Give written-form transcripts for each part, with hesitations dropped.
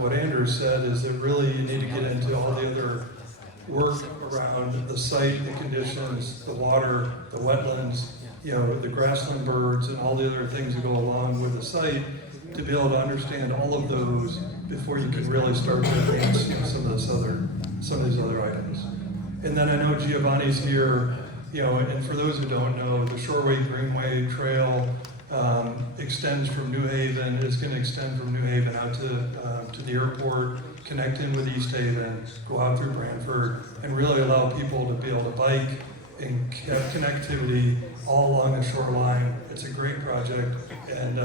what Andrew said is that really you need to get into all the other work around the site, the conditions, the water, the wetlands, the grassland birds, and all the other things that go along with the site to be able to understand all of those before you can really start to advance some of these other items. And then I know Giovanni's here, and for those who don't know, the Shoreway Greenway Trail extends from New Haven. It's going to extend from New Haven out to the airport, connect in with East Haven, go out through Brantford, and really allow people to be able to bike and have connectivity all along the shoreline. It's a great project, and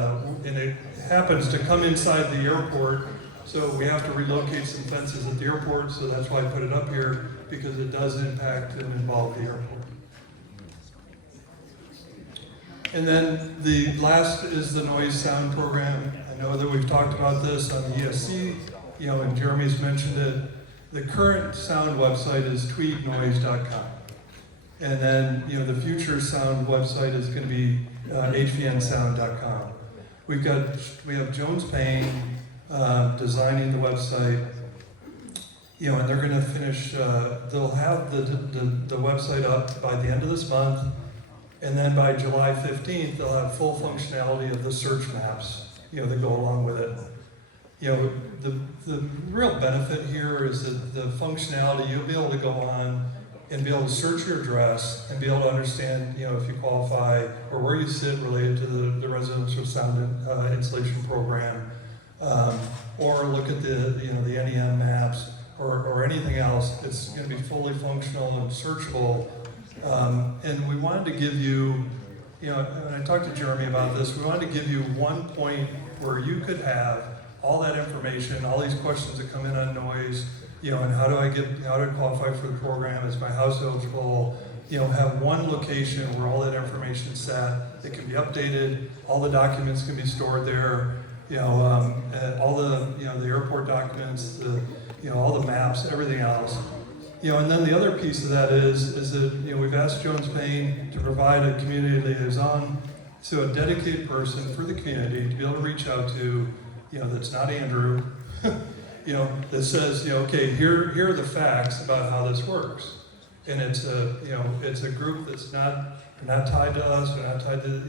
it happens to come inside the airport, so we have to relocate some fences at the airport, so that's why I put it up here, because it does impact and involve the airport. And then the last is the noise sound program. I know that we've talked about this on the ESC, and Jeremy's mentioned it. The current sound website is tweednoise.com. And then, the future sound website is going to be hvnsound.com. We have Jones Payne designing the website, and they're going to finish. They'll have the website up by the end of this month, and then by July 15th, they'll have full functionality of the search maps, that go along with it. The real benefit here is that the functionality, you'll be able to go on and be able to search your address and be able to understand, if you qualify or where you sit related to the residential sound installation program, or look at the NEM maps or anything else. It's going to be fully functional and searchable. And we wanted to give you, and I talked to Jeremy about this, we wanted to give you one point where you could have all that information, all these questions that come in on noise, and how do I qualify for the program? Is my house eligible? Have one location where all that information is sat. It can be updated. All the documents can be stored there. All the airport documents, all the maps, everything else. And then the other piece of that is that we've asked Jones Payne to provide a community liaison, so a dedicated person for the community to be able to reach out to, that's not Andrew. That says, okay, here are the facts about how this works, and it's a group that's not tied to us, they're not tied to,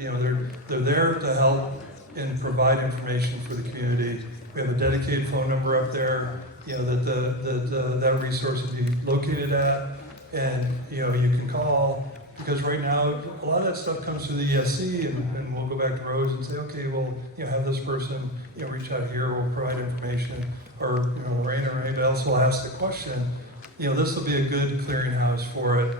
they're there to help and provide information for the community. We have a dedicated phone number up there, that resource will be located at, and you can call, because right now a lot of that stuff comes through the ESC, and we'll go back to Rose and say, okay, well, have this person reach out here, we'll provide information. Or Lorraine or anybody else will ask the question, this will be a good clearinghouse for it.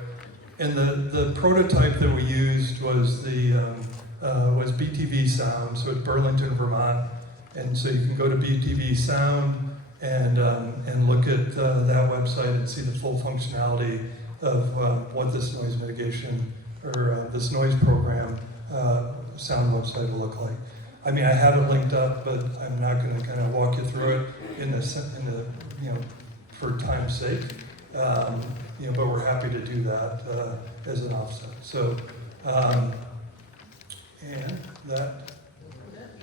And the prototype that we used was was BTV Sound, so it's Burlington, Vermont. And so you can go to BTV Sound and look at that website and see the full functionality of what this noise mitigation or this noise program sound website will look like. I mean, I have it linked up, but I'm not going to kind of walk you through it for time's sake. But we're happy to do that as an offset. So, and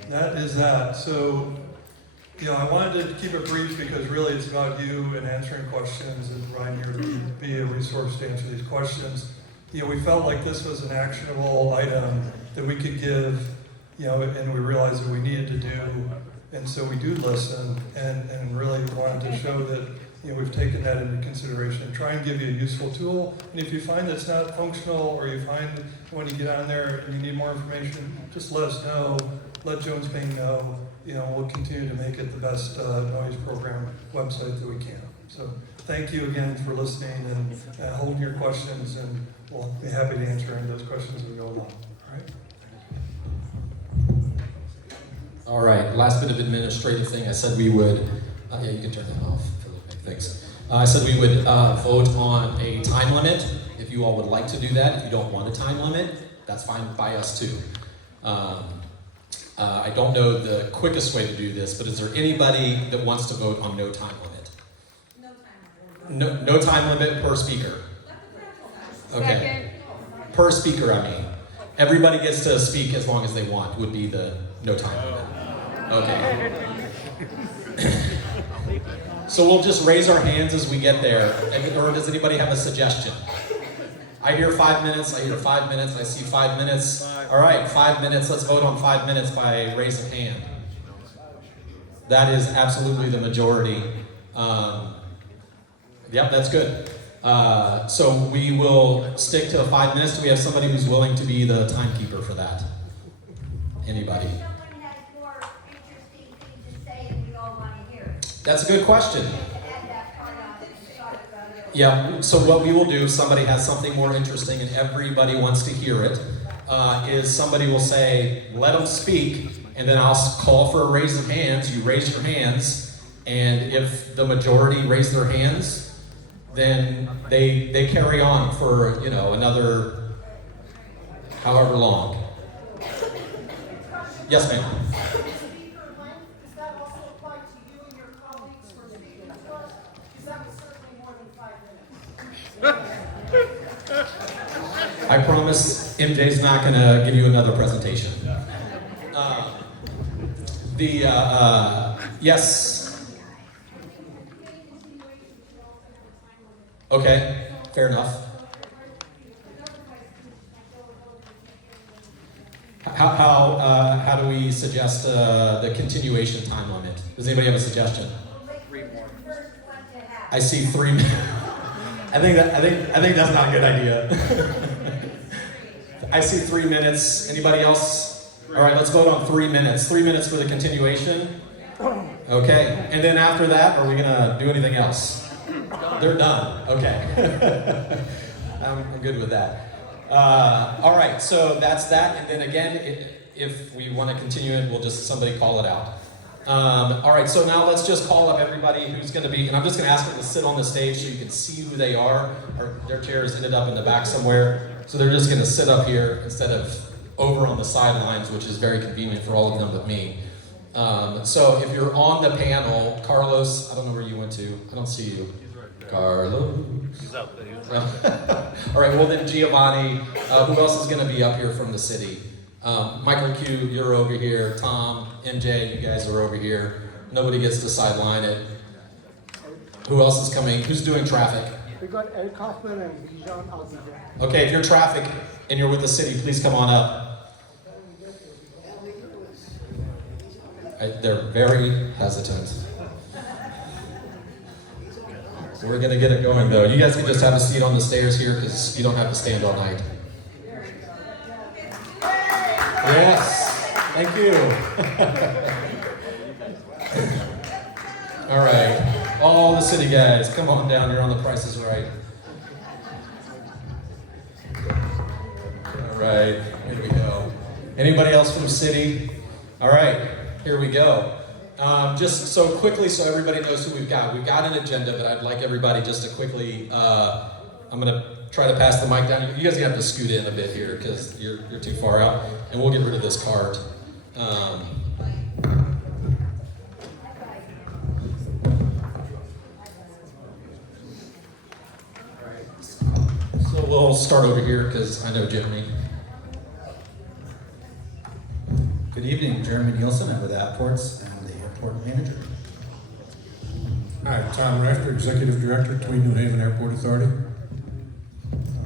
that is that. So, I wanted to keep it brief because really it's about you and answering questions, and Ryan here to be a resource to answer these questions. We felt like this was an actionable item that we could give. And we realized that we needed to do, and so we do listen, and really wanted to show that we've taken that into consideration. Try and give you a useful tool, and if you find that it's not functional, or you find when you get on there and you need more information, just let us know. Let Jones Payne know. We'll continue to make it the best noise program website that we can. So thank you again for listening and holding your questions, and we'll be happy to answer any of those questions as we go along. All right. All right, last bit of administrative thing. I said we would, yeah, you can turn that off. Thanks. I said we would vote on a time limit. If you all would like to do that, if you don't want a time limit, that's fine by us too. I don't know the quickest way to do this, but is there anybody that wants to vote on no time limit? No time limit. No time limit per speaker. Okay. Per speaker, I mean. Everybody gets to speak as long as they want, would be the no time limit. Okay. So we'll just raise our hands as we get there. Or does anybody have a suggestion? I hear 5 minutes, I hear 5 minutes, I see 5 minutes. All right, 5 minutes, let's vote on 5 minutes by raising hand. That is absolutely the majority. Yep, that's good. So we will stick to 5 minutes. Do we have somebody who's willing to be the timekeeper for that? Anybody? Someone has more interesting things to say and we all want to hear. That's a good question. Add that part on and talk about it. Yeah, so what we will do if somebody has something more interesting and everybody wants to hear it, is somebody will say, let them speak, and then I'll call for a raise of hands. You raise your hands, and if the majority raise their hands, then they carry on for, another however long. Yes, ma'am. Speaker length, does that also apply to you and your colleagues for speaking to us? Because that was certainly more than 5 minutes. I promise MJ's not going to give you another presentation. Yes. Okay, fair enough. How do we suggest the continuation time limit? Does anybody have a suggestion? I see 3 minutes. I think that's not a good idea. I see 3 minutes. Anybody else? All right, let's vote on 3 minutes. 3 minutes for the continuation. Okay, and then after that, are we gonna do anything else? They're done. Okay. I'm good with that. All right, so that's that. And then again, if we want to continue it, we'll just somebody call it out. All right, so now let's just call up everybody who's going to be, and I'm just going to ask them to sit on the stage so you can see who they are. Or their chairs ended up in the back somewhere, so they're just going to sit up here instead of over on the sidelines, which is very convenient for all of them but me. So if you're on the panel, Carlos, I don't know where you went to. I don't see you. Carlos. He's out there. All right, well then Giovanni, who else is going to be up here from the city? Michael Q, you're over here. Tom, MJ, you guys are over here. Nobody gets to sideline it. Who else is coming? Who's doing traffic? We got Eric Kaufman and Bijan Alzadeh. Okay, if you're traffic and you're with the city, please come on up. They're very hesitant. We're gonna get it going though. You guys can just have a seat on the stairs here because you don't have to stand all night. Yes, thank you. All right, all the city guys, come on down here on The Price is Right. All right, here we go. Anybody else from city? All right, here we go. Just so quickly, so everybody knows who we've got. We've got an agenda, but I'd like everybody just to quickly, I'm gonna try to pass the mic down. You guys are gonna have to scoot in a bit here because you're too far out, and we'll get rid of this cart. So we'll start over here because I know Jimmy. Good evening, Jeremy Nielsen. I'm with Apports and the airport manager. Hi, Tom Rafter, Executive Director, Tweed New Haven Airport Authority.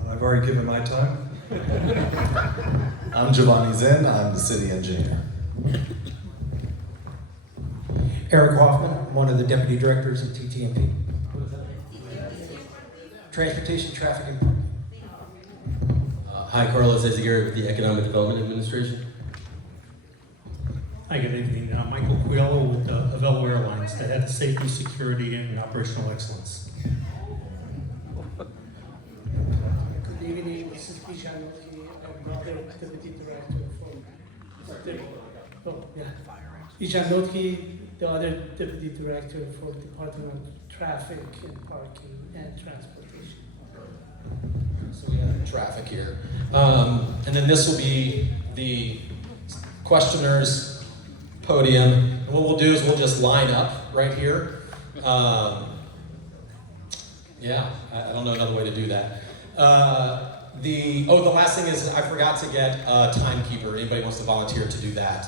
I've already given my time. I'm Giovanni Zinn, I'm the city engineer. Eric Hoffman, one of the deputy directors of TTMP. Transportation, Traffic, and Parking. Hi, Carlos Ezagiri with the Economic Development Administration. Hi, good evening. Michael Coelho with Avello Airlines, the head of safety, security, and operational excellence. Good evening, this is Bijan, I'm the deputy director for Bijan Lotki, the other deputy director for Department of Traffic and Parking and Transportation. So we have traffic here. And then this will be the questioners' podium. And what we'll do is we'll just line up right here. Yeah, I don't know another way to do that. The last thing is I forgot to get a timekeeper. Anybody wants to volunteer to do that?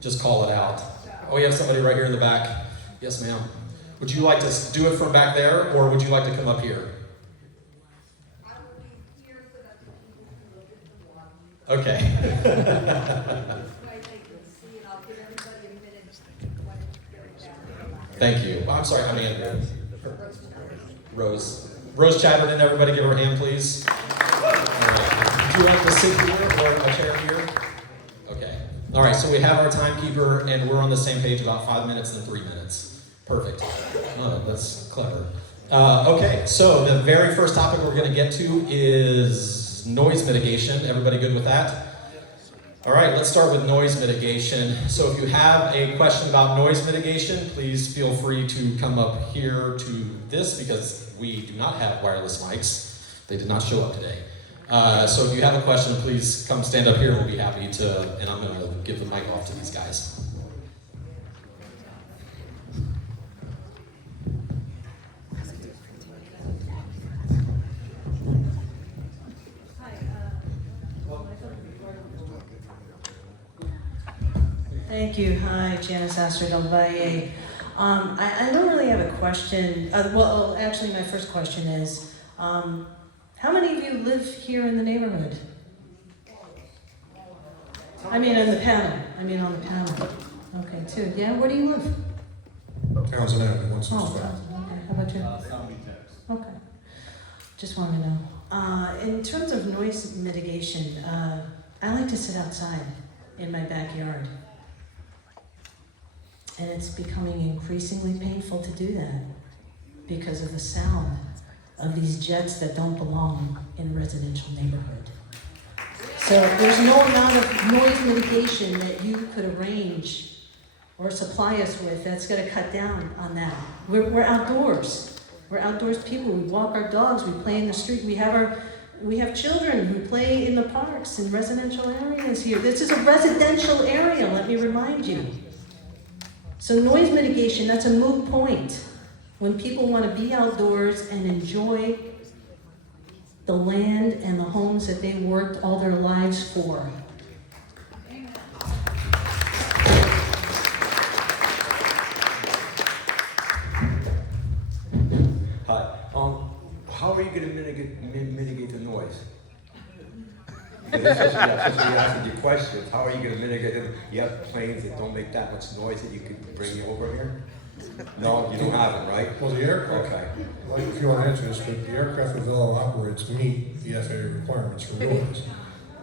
Just call it out. Oh, we have somebody right here in the back. Yes, ma'am. Would you like to do it from back there, or would you like to come up here? I will be here so that the people can look at the water. Okay. Right, they can see, and I'll give everybody a minute when it's going down. Thank you. I'm sorry, how many of you? Rose. Rose Chatterton, everybody give her a hand, please. Would you like to sit here or a chair here? Okay. All right, so we have our timekeeper, and we're on the same page, about 5 minutes and 3 minutes. Perfect. Oh, that's clever. Okay, so the very first topic we're going to get to is noise mitigation. Everybody good with that? All right, let's start with noise mitigation. So if you have a question about noise mitigation, please feel free to come up here to this, because we do not have wireless mics. They did not show up today. So if you have a question, please come stand up here. We'll be happy to, and I'm going to give the mic off to these guys. Thank you. Hi, Janice Astor Del Valle. I don't really have a question. Well, actually, my first question is, how many of you live here in the neighborhood? I mean, on the panel. Okay, two. Yeah, where do you live? Townsend Avenue, 165. Oh, okay. How about you? Okay. Just wanted to know. In terms of noise mitigation, I like to sit outside in my backyard. And it's becoming increasingly painful to do that because of the sound of these jets that don't belong in a residential neighborhood. So there's no amount of noise mitigation that you could arrange or supply us with that's going to cut down on that. We're outdoors. We're outdoors people. We walk our dogs. We play in the street. We have children who play in the parks in residential areas here. This is a residential area, let me remind you. So noise mitigation, that's a moot point. When people want to be outdoors and enjoy the land and the homes that they worked all their lives for. Hi. How are you going to mitigate the noise? Because that's what you asked your questions. How are you going to mitigate it? You have planes that don't make that much noise that you could bring you over here? No, you don't have it, right? Well, the aircraft, Okay. like, if you want to answer this, but the aircraft that Velo operates meet the FAA requirements for noise.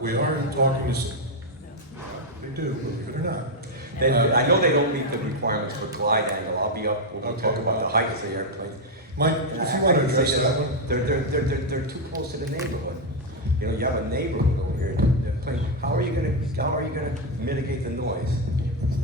We aren't talking, they do, believe it or not. I know they don't meet the requirements for glide angle. I'll be up, we're going to talk about the heights of the airplanes. Mike, if you want to address that one. They're too close to the neighborhood. You know, you have a neighborhood over here. How are you going to mitigate the noise?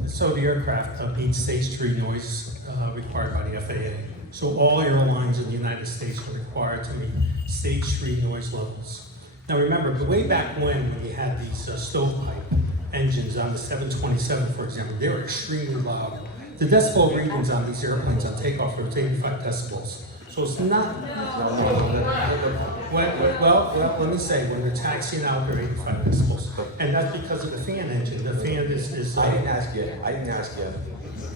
So the aircraft meets stage 3 noise required by the FAA. So all airlines in the United States are required to meet stage 3 noise levels. Now remember, way back when we had these stovepipe engines on the 727, for example, they were extremely loud. The decibel readings on these airplanes on takeoff were 85 decibels. So it's not. Well, let me say, when they're taxiing out, they're 85 decibels, and that's because of the fan engine. The fan is. I didn't ask you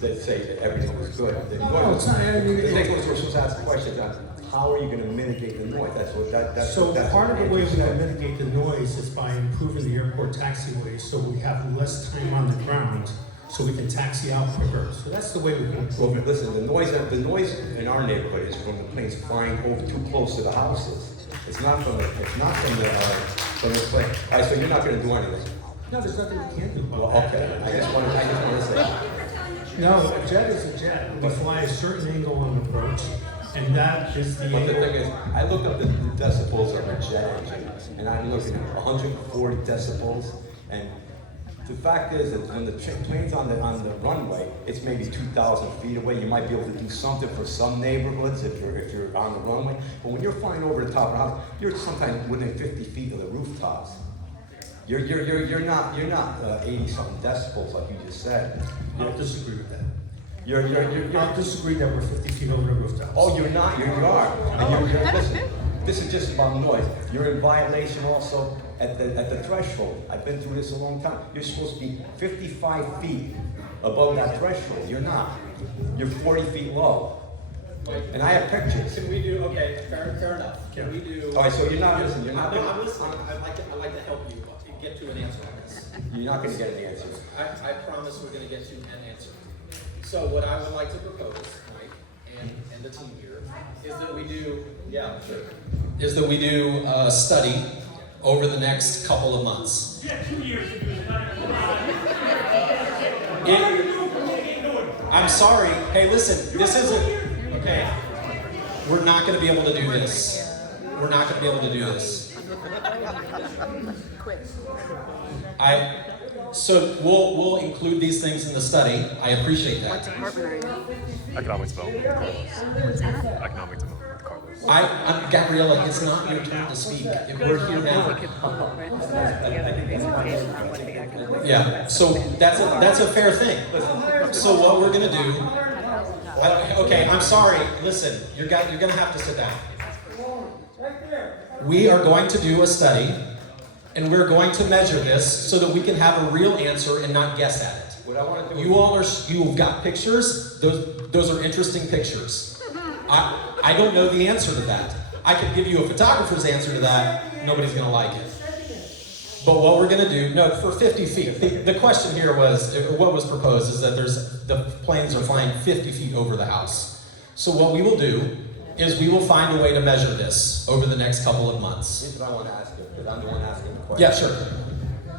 to say that everything was good. No, it's not. They were supposed to ask questions on how are you going to mitigate the noise. That's Part of the way we mitigate the noise is by improving the airport taxiways, so we have less time on the ground, so we can taxi out quicker. So that's the way we can improve it. Listen, the noise in our neighborhood is from the planes flying over too close to the houses. It's not from the plane. All right, so you're not going to do anything. No, there's nothing we can't do about Well, that. okay. I just want to say. No, a jet is a jet. We fly a certain angle on the approach, and that is the But the angle. thing is, I look up the decibels of a jet engine, and I'm looking at 140 decibels, and the fact is that when the plane's on the runway, it's maybe 2,000 feet away. You might be able to do something for some neighborhoods if you're on the runway. But when you're flying over the top of the house, you're sometimes within 50 feet of the rooftops. You're not 80 something decibels like you just said. I'll disagree with that. You're I'll disagree that we're 50 feet over the rooftop. Oh, you're not. You are. And listen. This is just about noise. You're in violation also at the threshold. I've been through this a long time. You're supposed to be 55 feet above that threshold. You're not. You're 40 feet low. And I have pictures. Can we do, okay, fair enough. Can we do? All right, so you're not listening, you're not No, gonna, I'm listening. I'd like to help you get to an answer on this. you're not gonna get an answer. I promise we're gonna get to an answer. So what I would like to propose, Mike, and the team here, is that we do, is that we do a study over the next couple of months. Yeah, 2 years to do it. I'm sorry. Hey, listen, this isn't, okay? We're not gonna be able to do this. We're not gonna be able to do this. So we'll include these things in the study. I appreciate that. Economics development, Carlos. Economic development, Carlos. Gabriella, it's not your turn to speak. We're here now. Yeah, so that's a fair thing. So what we're gonna do, okay, I'm sorry, listen, you're gonna have to sit down. We are going to do a study, and we're going to measure this so that we can have a real answer and not guess at it. What I wanna do. You've got pictures, those are interesting pictures. I don't know the answer to that. I could give you a photographer's answer to that, nobody's gonna like it. But what we're gonna do, no, for 50 feet, the question here was, what was proposed is that the planes are flying 50 feet over the house. So what we will do is we will find a way to measure this over the next couple of months. Here's what I wanna ask you, because I'm the one asking the question. Yeah, sure.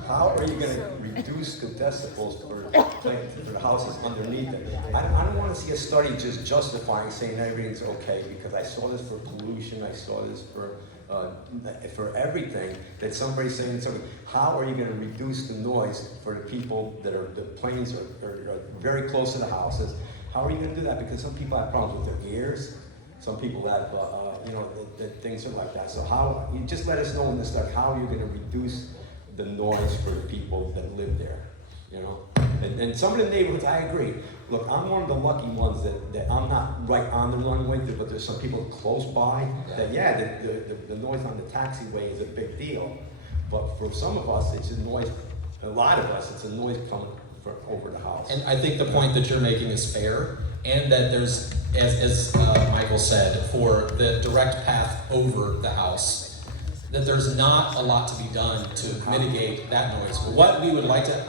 How are you gonna reduce the decibels for the houses underneath it? I don't wanna see a study just justifying, saying everything's okay, because I saw this for pollution, I saw this for everything, that somebody's saying something. How are you gonna reduce the noise for the people that the planes are very close to the houses? How are you gonna do that? Because some people have problems with their ears, some people have, that things are like that. So how, you just let us know in this study, how you're gonna reduce the noise for the people that live there, you know? And some of the neighborhoods, I agree. Look, I'm one of the lucky ones that I'm not right on the runway, but there's some people close by that, the noise on the taxiway is a big deal. But for some of us, it's a noise, a lot of us, it's a noise coming from over the house. And I think the point that you're making is fair, and that there's, as Michael said, for the direct path over the house, that there's not a lot to be done to mitigate that noise. What we would like to,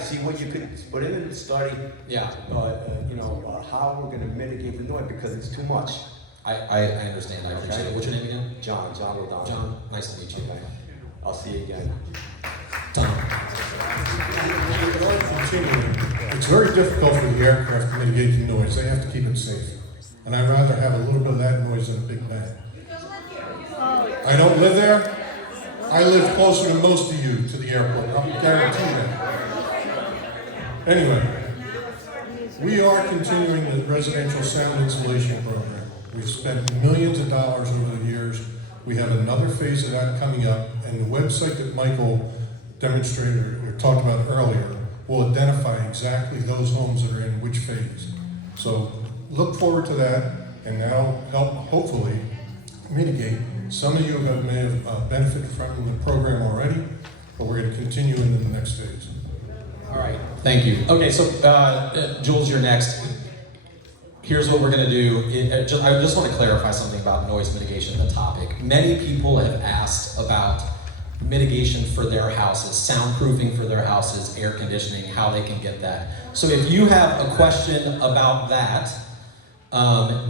See what you could put in the study. Yeah. How we're gonna mitigate the noise, because it's too much. I understand, I appreciate it. What's your name again? John O'Donnell. John, nice to meet you. I'll see you again. Tom. It's very difficult for the aircraft to mitigate the noise. They have to keep it safe. And I'd rather have a little bit of that noise than a big bang. I don't live there. I live closer than most of you to the airport. I'll guarantee that. Anyway, we are continuing the residential sound insulation program. We've spent millions of dollars over the years. We have another phase of that coming up, and the website that Michael demonstrated or talked about earlier will identify exactly those homes that are in which phase. So look forward to that, and that'll help hopefully mitigate. Some of you may have benefited from the program already, but we're going to continue into the next phase. All right, thank you. Okay, so Jules, you're next. Here's what we're going to do. I just want to clarify something about noise mitigation, the topic. Many people have asked about mitigation for their houses, soundproofing for their houses, air conditioning, how they can get that. So if you have a question about that,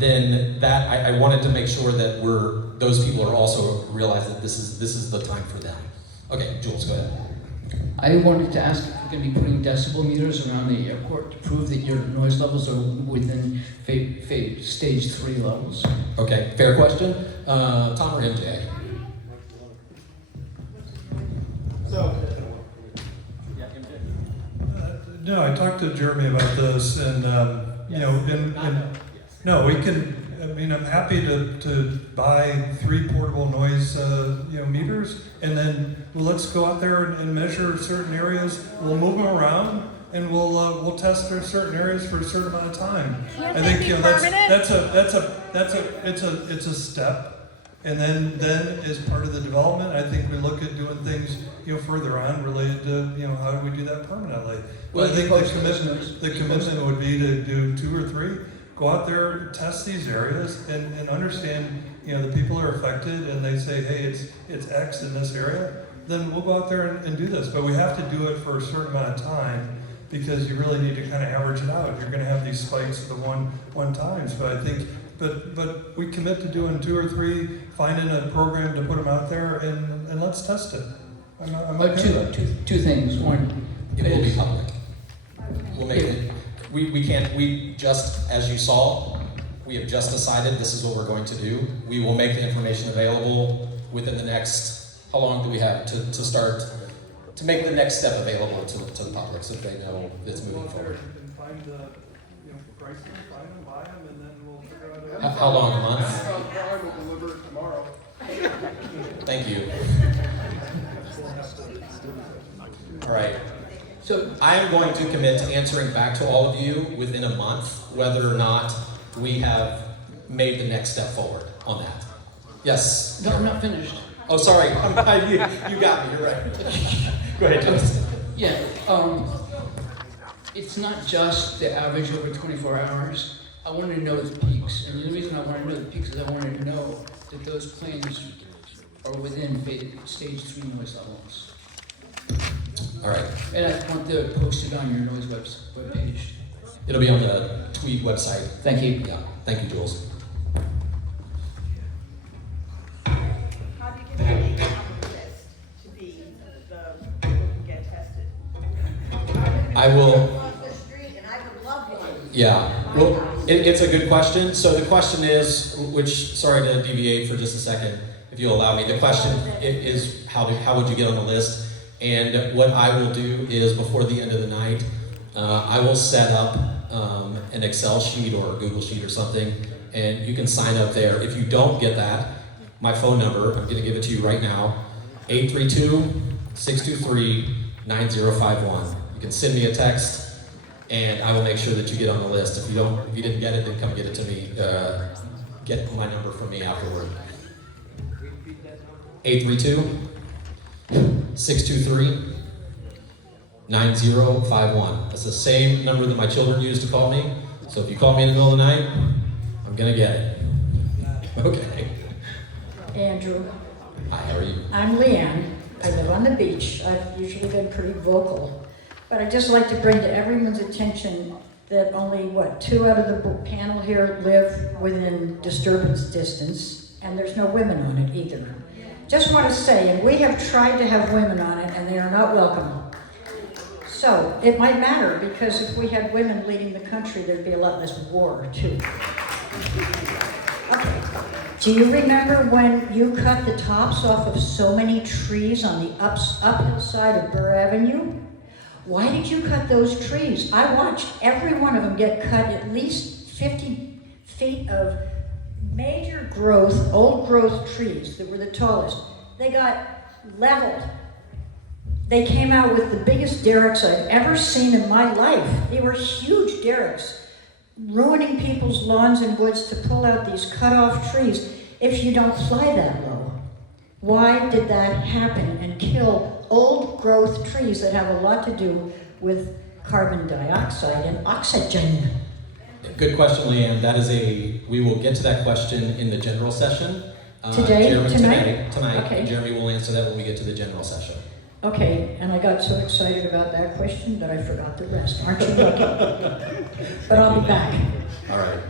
then I wanted to make sure that those people are also realize that this is the time for them. Okay, Jules, go ahead. I wanted to ask if we're going to be putting decibel meters around the airport to prove that your noise levels are within stage 3 levels. Okay, fair question. Tom or MJ? No, I talked to Jeremy about this, and no, we can. I mean, I'm happy to buy 3 portable noise meters, and then let's go out there and measure certain areas. We'll move them around, and we'll test certain areas for a certain amount of time. I think it's a step. And then as part of the development, I think we look at doing things, further on related to, how do we do that permanently? Well, I think the commitment would be to do 2 or 3. go out there, test these areas, and understand, the people are affected, and they say, hey, it's X in this area, then we'll go out there and do this. But we have to do it for a certain amount of time, because you really need to kind of average it out. You're going to have these spikes at the one times, but I think, but we commit to doing 2 or 3, finding a program to put them out there, and let's test it. I'm okay. Two things. One, It will be public. We'll make it. We just, as you saw, we have just decided this is what we're going to do. We will make the information available within the next, how long do we have to start, to make the next step available to the public so they know it's moving forward. And find the, pricing, find them, buy them, and then we'll figure out. How long, a month? I will deliver it tomorrow. Thank you. All right. so I am going to commit to answering back to all of you within a month whether or not we have made the next step forward on that. Yes? no, I'm not finished. Oh, sorry. You got me. You're right. Go ahead, Joseph. Yeah, it's not just the average over 24 hours. I want to know the peaks, and the reason I want to know the peaks is I wanted to know that those planes are within stage 3 noise levels. All right. And I want to post it on your noise webpage. It'll be on the Tweed website. Thank you. Yeah. Thank you, Jules. How do you get your name on the list to be the people who get tested? I will. Off the street, and I would love one. Yeah. Well, it's a good question. So the question is, which, sorry to deviate for just a second, if you'll allow me. The question is, how would you get on the list? And what I will do is, before the end of the night, I will set up an Excel sheet or a Google sheet or something, and you can sign up there. If you don't get that, my phone number, I'm going to give it to you right now, 832-623-9051. You can send me a text, and I will make sure that you get on the list. If you didn't get it, then come get it to me. Get my number from me afterward. 832-623-9051. That's the same number that my children use to call me. So if you call me in the middle of the night, I'm gonna get it. Okay. Andrew, Hi, how are you? I'm Leanne. I live on the beach. I've usually been pretty vocal. But I'd just like to bring to everyone's attention that only, 2 out of the panel here live within disturbance distance, and there's no women on it either. Just want to say, and we have tried to have women on it, and they are not welcome. So, it might matter, because if we had women leading the country, there'd be a lot less war, too. Okay. Do you remember when you cut the tops off of so many trees on the uphill side of Burr Avenue? Why did you cut those trees? I watched every one of them get cut, at least 50 feet of major growth, old growth trees that were the tallest. They got leveled. They came out with the biggest derricks I've ever seen in my life. They were huge derricks, ruining people's lawns and woods to pull out these cut-off trees if you don't fly that low. Why did that happen and kill old growth trees that have a lot to do with carbon dioxide and oxygen? Good question, Leanne. We will get to that question in the general session. Today? Jeremy, Tonight? Tonight. Okay. Jeremy will answer that when we get to the general session. Okay, and I got so excited about that question that I forgot the rest. Aren't you lucky? But I'll be back. All right.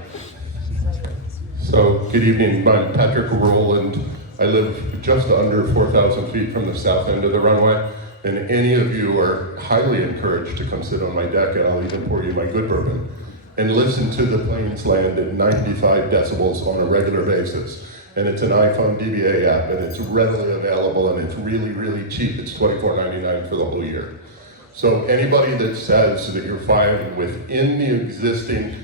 So, good evening. I'm Patrick Rowland. I live just under 4,000 feet from the south end of the runway, and any of you are highly encouraged to come sit on my deck, and I'll even pour you my good bourbon, and listen to the planes land at 95 decibels on a regular basis. And it's an iPhone DVA app, and it's readily available, and it's really, really cheap. It's $24.99 for the whole year. So anybody that says that you're flying within the existing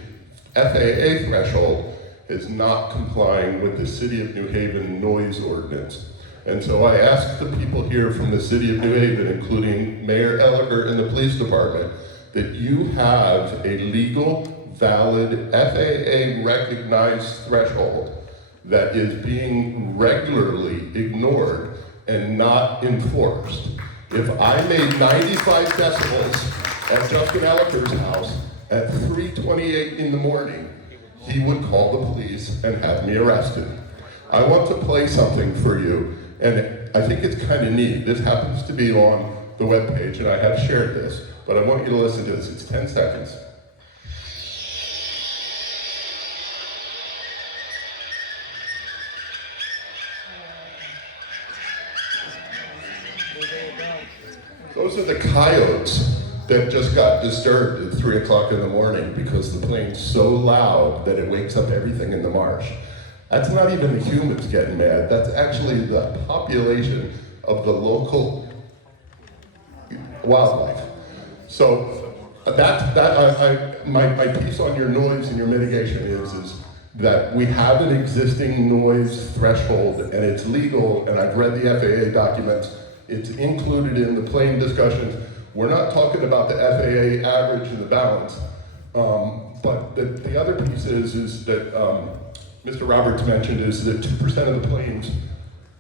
FAA threshold is not complying with the City of New Haven noise ordinance. And so I asked the people here from the City of New Haven, including Mayor Elliger and the police department, that you have a legal, valid, FAA recognized threshold that is being regularly ignored and not enforced. If I made 95 decibels at Justin Elliker's house at 3:28 in the morning, he would call the police and have me arrested. I want to play something for you, and I think it's kind of neat. This happens to be on the webpage, and I have shared this, but I want you to listen to this. It's 10 seconds. Those are the coyotes that just got disturbed at 3 o'clock in the morning because the plane's so loud that it wakes up everything in the marsh. That's not even the humans getting mad. That's actually the population of the local wildlife. So my piece on your noise and your mitigation is that we have an existing noise threshold and it's legal, and I've read the FAA documents. It's included in the plane discussions. We're not talking about the FAA average and the balance, but the other piece is that Mr. Roberts mentioned is that 2% of the planes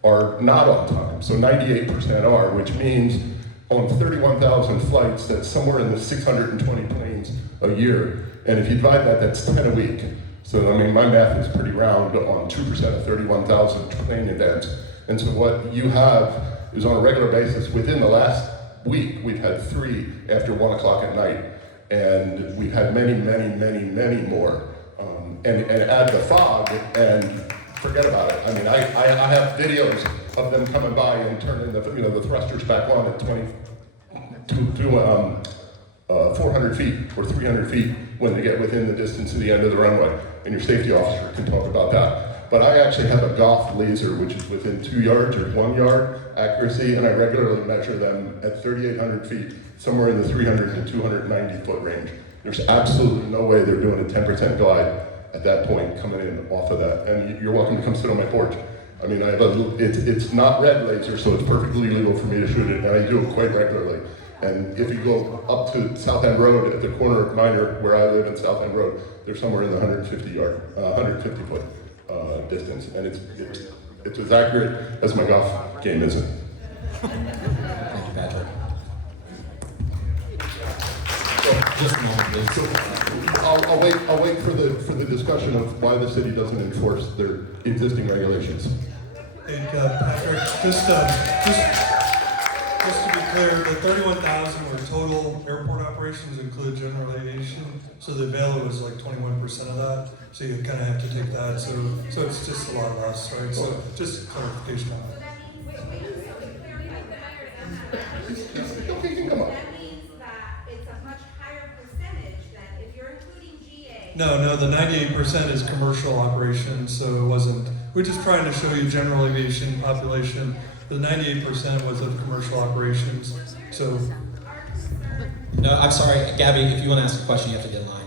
are not on time, so 98% are, which means on 31,000 flights, that's somewhere in the 620 planes a year, and if you divide that, that's 10 a week. So I mean, my math is pretty round on 2% of 31,000 plane events, and so what you have is on a regular basis. Within the last week, we've had 3 after 1 o'clock at night, and we've had many, many, many, many more. And add the fog, and forget about it. I mean, I have videos of them coming by and turning the thrusters back on at 400 feet or 300 feet when they get within the distance of the end of the runway. And your safety officer can talk about that. But I actually have a golf laser, which is within 2 yards or 1 yard accuracy, and I regularly measure them at 3,800 feet, somewhere in the 300 to 290 foot range. There's absolutely no way they're doing a 10% glide at that point coming in off of that. And you're welcome to come sit on my porch. I mean, it's not red laser, so it's perfectly legal for me to shoot it, and I do it quite regularly. And if you go up to South End Road at the corner of Minor, where I live in South End Road, they're somewhere in the 150 foot distance, and it's as accurate as my golf game isn't. Thank you, Patrick. Just a moment, please. So I'll wait for the discussion of why the city doesn't enforce their existing regulations. Hey, Patrick, just to be clear, the 31,000 were total airport operations, include general aviation, so the value was like 21% of that, so you kind of have to take that, so it's just a lot less, right? So just clarification on that. No, the 98% is commercial operations, so it wasn't, we're just trying to show you general aviation population. The 98% was of commercial operations, so. No, I'm sorry, Gabby, if you want to ask a question, you have to get in line.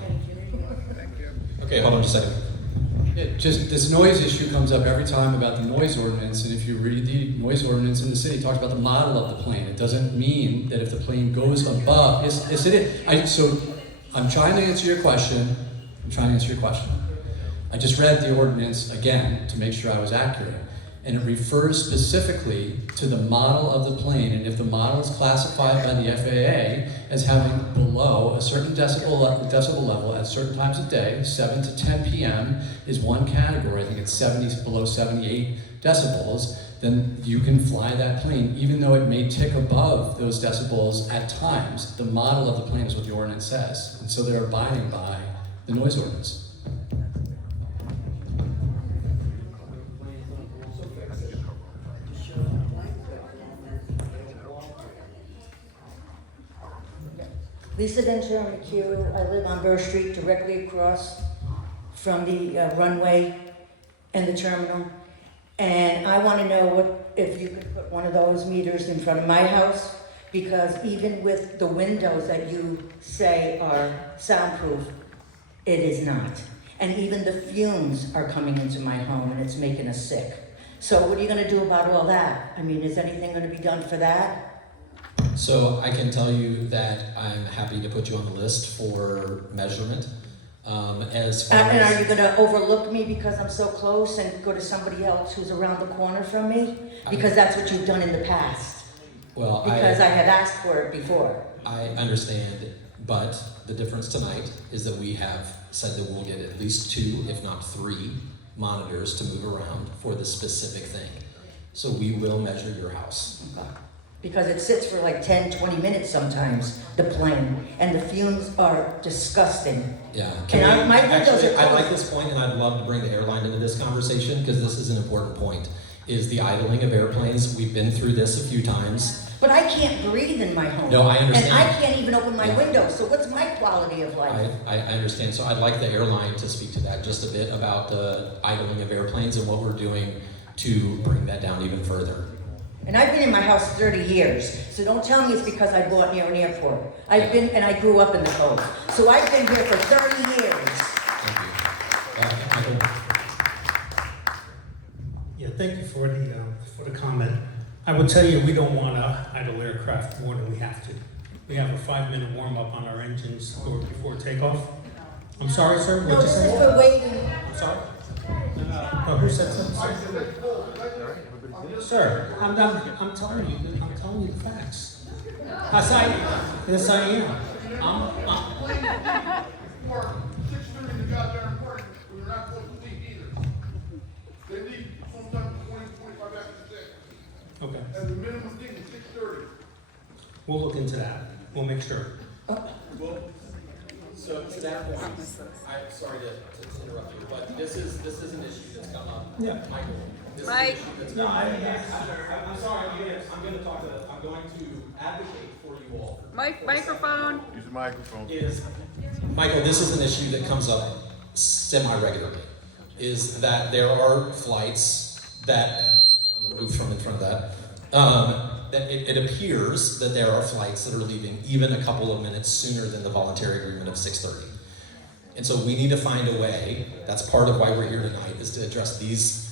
Okay, hold on just a second. Just this noise issue comes up every time about the noise ordinance, and if you read the noise ordinance in the city, it talks about the model of the plane. It doesn't mean that if the plane goes above, so I'm trying to answer your question. I just read the ordinance again to make sure I was accurate. And it refers specifically to the model of the plane. And if the model is classified by the FAA as having below a certain decibel level at certain times of day, 7 to 10 p.m. is one category, I think it's below 78 decibels, then you can fly that plane, even though it may tick above those decibels at times. The model of the plane is what the ordinance says. And so they're abiding by the noise ordinance. Lisa Ventura McHugh. I live on Burr Street, directly across from the runway and the terminal. And I want to know if you could put one of those meters in front of my house, because even with the windows that you say are soundproof, it is not. And even the fumes are coming into my home and it's making us sick. So what are you going to do about all that? I mean, is anything going to be done for that? So I can tell you that I'm happy to put you on the list for measurement. And are you going to overlook me because I'm so close and go to somebody else who's around the corner from me? Because that's what you've done in the past. Well, because I have asked for it before. I understand, but the difference tonight is that we have said that we'll get at least 2, if not 3, monitors to move around for the specific thing. So we will measure your house. Because it sits for like 10, 20 minutes sometimes, the plane, and the fumes are disgusting. Yeah. My windows Actually, are I closed. like this point, and I'd love to bring the airline into this conversation, because this is an important point, is the idling of airplanes. We've been through this a few times. But I can't breathe in my home. No, I understand. And I can't even open my windows, so what's my quality of life? I understand. So I'd like the airline to speak to that just a bit about the idling of airplanes and what we're doing to bring that down even further. And I've been in my house 30 years, so don't tell me it's because I bought near an airport. I've been, and I grew up in the Cove. So I've been here for 30 years. Yeah, thank you for the comment. I will tell you, we don't want to idle aircraft more than we have to. We have a 5-minute warm-up on our engines before takeoff. I'm sorry, sir. No, this is for waiting. I'm sorry. Who said something? Sir, I'm telling you the facts. Yes, I am. Okay. And the minimum thing is 6:30. We'll look into that. We'll make sure. So to that point, I'm sorry to interrupt you, but this is an issue that's come up. Yeah. Michael, this Mike. is an issue that's No, come up. I'm sorry. I'm going to advocate for you all. Microphone. Use the microphone. Michael, this is an issue that comes up semi-regularly, is that there are flights that, I'm going to move from in front of that, that it appears that there are flights that are leaving even a couple of minutes sooner than the voluntary agreement of 6:30. And so we need to find a way, that's part of why we're here tonight, is to address these,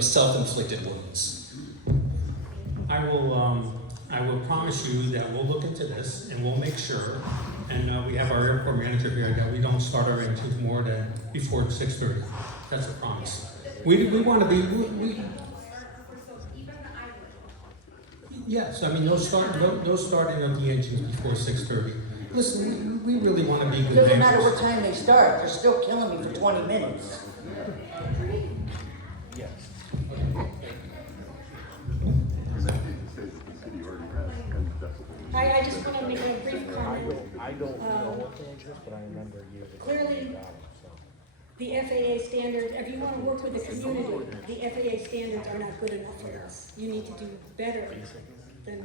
self-inflicted wounds. I will promise you that we'll look into this and we'll make sure, and we have our airport manager here, that we don't start our engines more than before 6:30. That's a promise. We want to be, yes, I mean, no starting of the engines before 6:30. Listen, we really want to be good Doesn't matter neighbors. what time they start, they're still killing me for 20 minutes. I just want to make a brief comment. I don't know what dangerous, but I remember years ago. Clearly, the FAA standards, if you want to work with the community, the FAA standards are not good enough for us. You need to do better than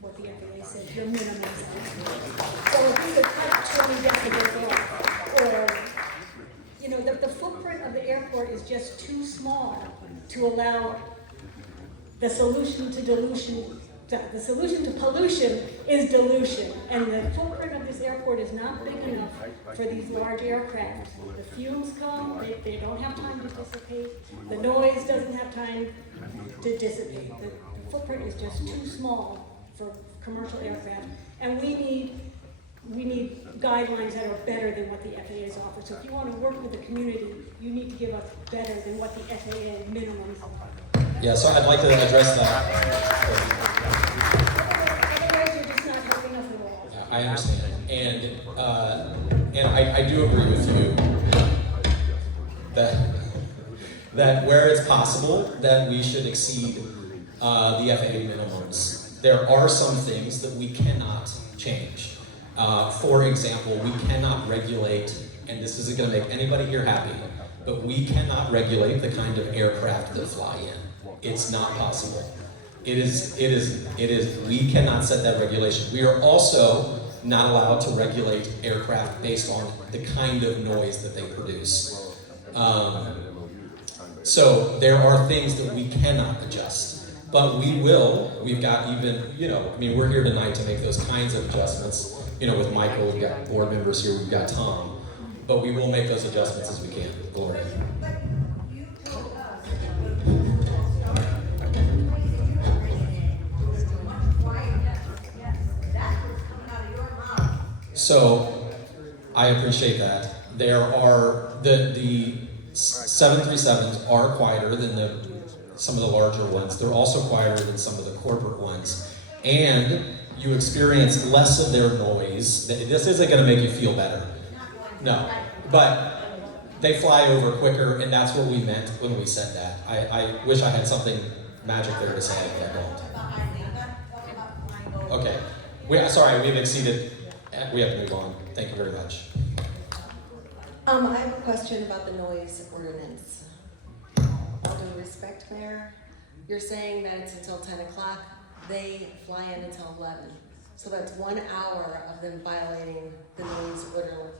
what the FAA says, your minimum standards. So if you could cut 20 decibels off, or, the footprint of the airport is just too small to allow the solution to dilution. The solution to pollution is dilution, and the footprint of this airport is not big enough for these large aircraft. The fumes come, they don't have time to dissipate, the noise doesn't have time to dissipate. The footprint is just too small for commercial aircraft, and we need guidelines that are better than what the FAA has offered. So if you want to work with the community, you need to give us better than what the FAA minimums are. Yeah, so I'd like to address that. Otherwise, you're just not helping us at all. I understand, and I do agree with you that where it's possible that we should exceed the FAA minimums. There are some things that we cannot change. For example, we cannot regulate, and this isn't going to make anybody here happy, but we cannot regulate the kind of aircraft that fly in. It's not possible. We cannot set that regulation. We are also not allowed to regulate aircraft based on the kind of noise that they produce. So there are things that we cannot adjust, but we will. We've got we're here tonight to make those kinds of adjustments. With Michael, we've got board members here, we've got Tom, but we will make those adjustments as we can. Gloria. So, I appreciate that. There are, the 737s are quieter than some of the larger ones. They're also quieter than some of the corporate ones. And you experience less of their noise. This isn't going to make you feel better. No, but they fly over quicker, and that's what we meant when we said that. I wish I had something magic there to say, but I don't. Okay, sorry, we've exceeded, we have to move on. Thank you very much. I have a question about the noise ordinance. All due respect, Mayor, you're saying that it's until 10 o'clock, they fly in until 11. So that's 1 hour of them violating the noise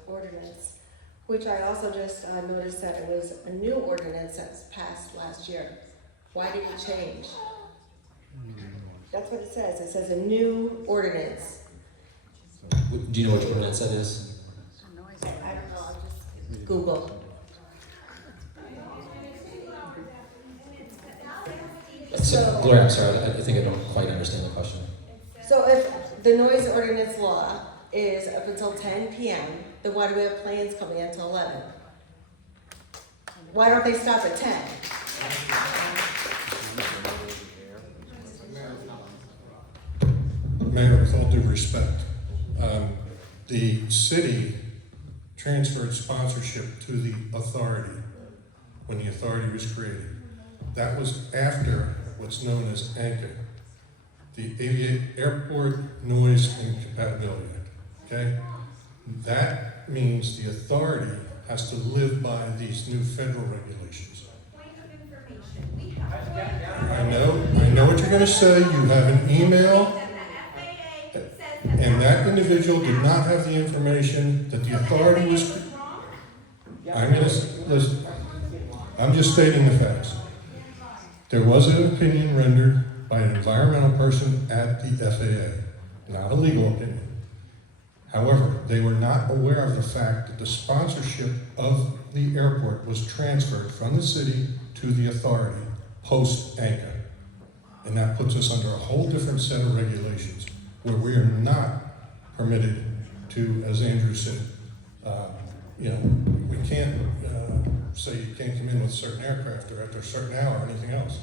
ordinance, which I also just noticed that it was a new ordinance that was passed last year. Why did it change? That's what it says. It says a new ordinance. Do you know which ordinance that is? I don't know, I'll just Google. So, Gloria, I'm sorry, I think I don't quite understand the question. So if the noise ordinance law is up until 10 p.m., then why do we have planes coming in until 11? Why don't they stop at 10? Mayor, with all due respect, the city transferred sponsorship to the authority when the authority was created. That was after what's known as ANCA, the Airport Noise Incompatibility Act, okay? That means the authority has to live by these new federal regulations. I know what you're gonna say. You have an email, and that individual did not have the information that the authority was. Listen, I'm just stating the facts. There was an opinion rendered by an environmental person at the FAA, not a legal opinion. However, they were not aware of the fact that the sponsorship of the airport was transferred from the city to the authority post-ANCA. And that puts us under a whole different set of regulations where we are not permitted to, as Andrew said, we can't say you can't come in with a certain aircraft or after a certain hour or anything else.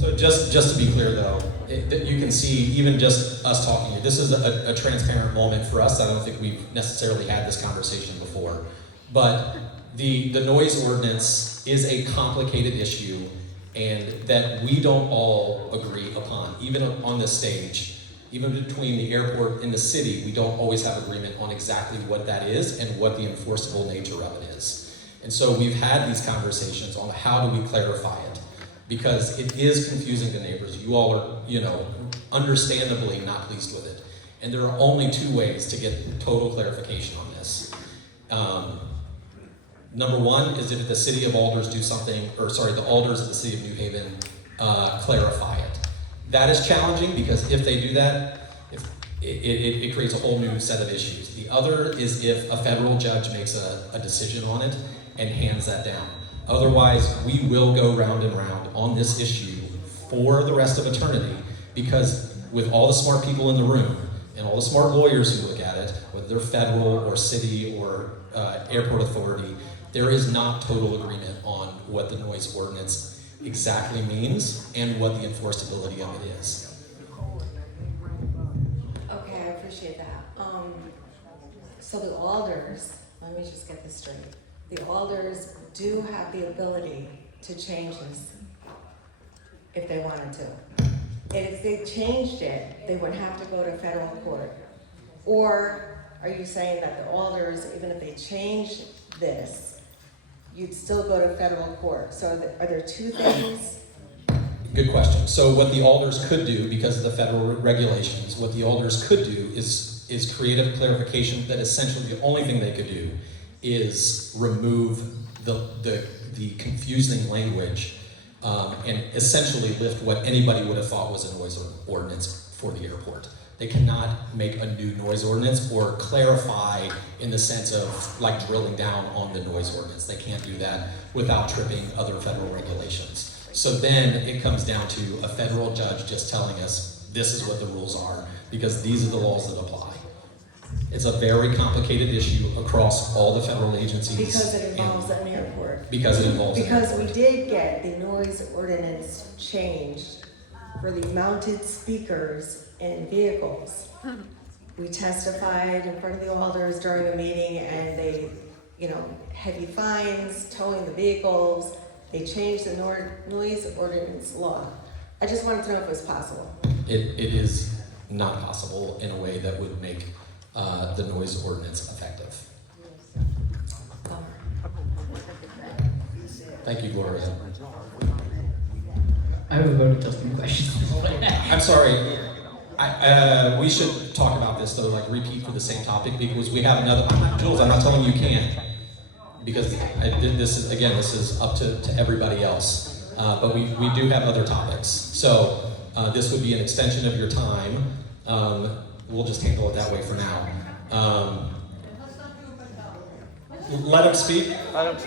So just to be clear though, you can see even just us talking here, this is a transparent moment for us. I don't think we've necessarily had this conversation before, but the noise ordinance is a complicated issue and that we don't all agree upon, even on this stage. Even between the airport and the city, we don't always have agreement on exactly what that is and what the enforceable nature of it is. And so we've had these conversations on how do we clarify it, because it is confusing to neighbors. You all are, understandably not pleased with it. And there are only two ways to get total clarification on this. Number one is if the city of Alders do something, the Alders of the city of New Haven clarify it. That is challenging because if they do that, it creates a whole new set of issues. The other is if a federal judge makes a decision on it and hands that down. Otherwise, we will go round and round on this issue for the rest of eternity because with all the smart people in the room and all the smart lawyers who look at it, whether they're federal or city or airport authority, there is not total agreement on what the noise ordinance exactly means and what the enforceability of it is. Okay, I appreciate that. So the Alders, let me just get this straight. The Alders do have the ability to change this if they wanted to. And if they changed it, they would have to go to federal court. Or are you saying that the Alders, even if they changed this, you'd still go to federal court? So are there two things? Good question. So what the Alders could do, because of the federal regulations, what the Alders could do is create a clarification that essentially the only thing they could do is remove the confusing language and essentially lift what anybody would have thought was a noise ordinance for the airport. They cannot make a new noise ordinance or clarify in the sense of like drilling down on the noise ordinance. They can't do that without tripping other federal regulations. So then it comes down to a federal judge just telling us this is what the rules are because these are the laws that apply. It's a very complicated issue across all the federal agencies. Because it involves an airport. Because it involves Because we did get the noise ordinance changed for the mounted speakers in vehicles. we testified in front of the alders during a meeting and they, heavy fines, towing the vehicles, they changed the noise ordinance law. I just wanted to know if it was possible. It is not possible in a way that would make the noise ordinance effective. Thank you, Gloria. I have a vote testing question. I'm sorry. We should talk about this though, like repeat for the same topic because we have another. Jules, I'm not telling you can't, because this is up to everybody else. But we do have other topics. So this would be an extension of your time. We'll just handle it that way for now. Let them speak.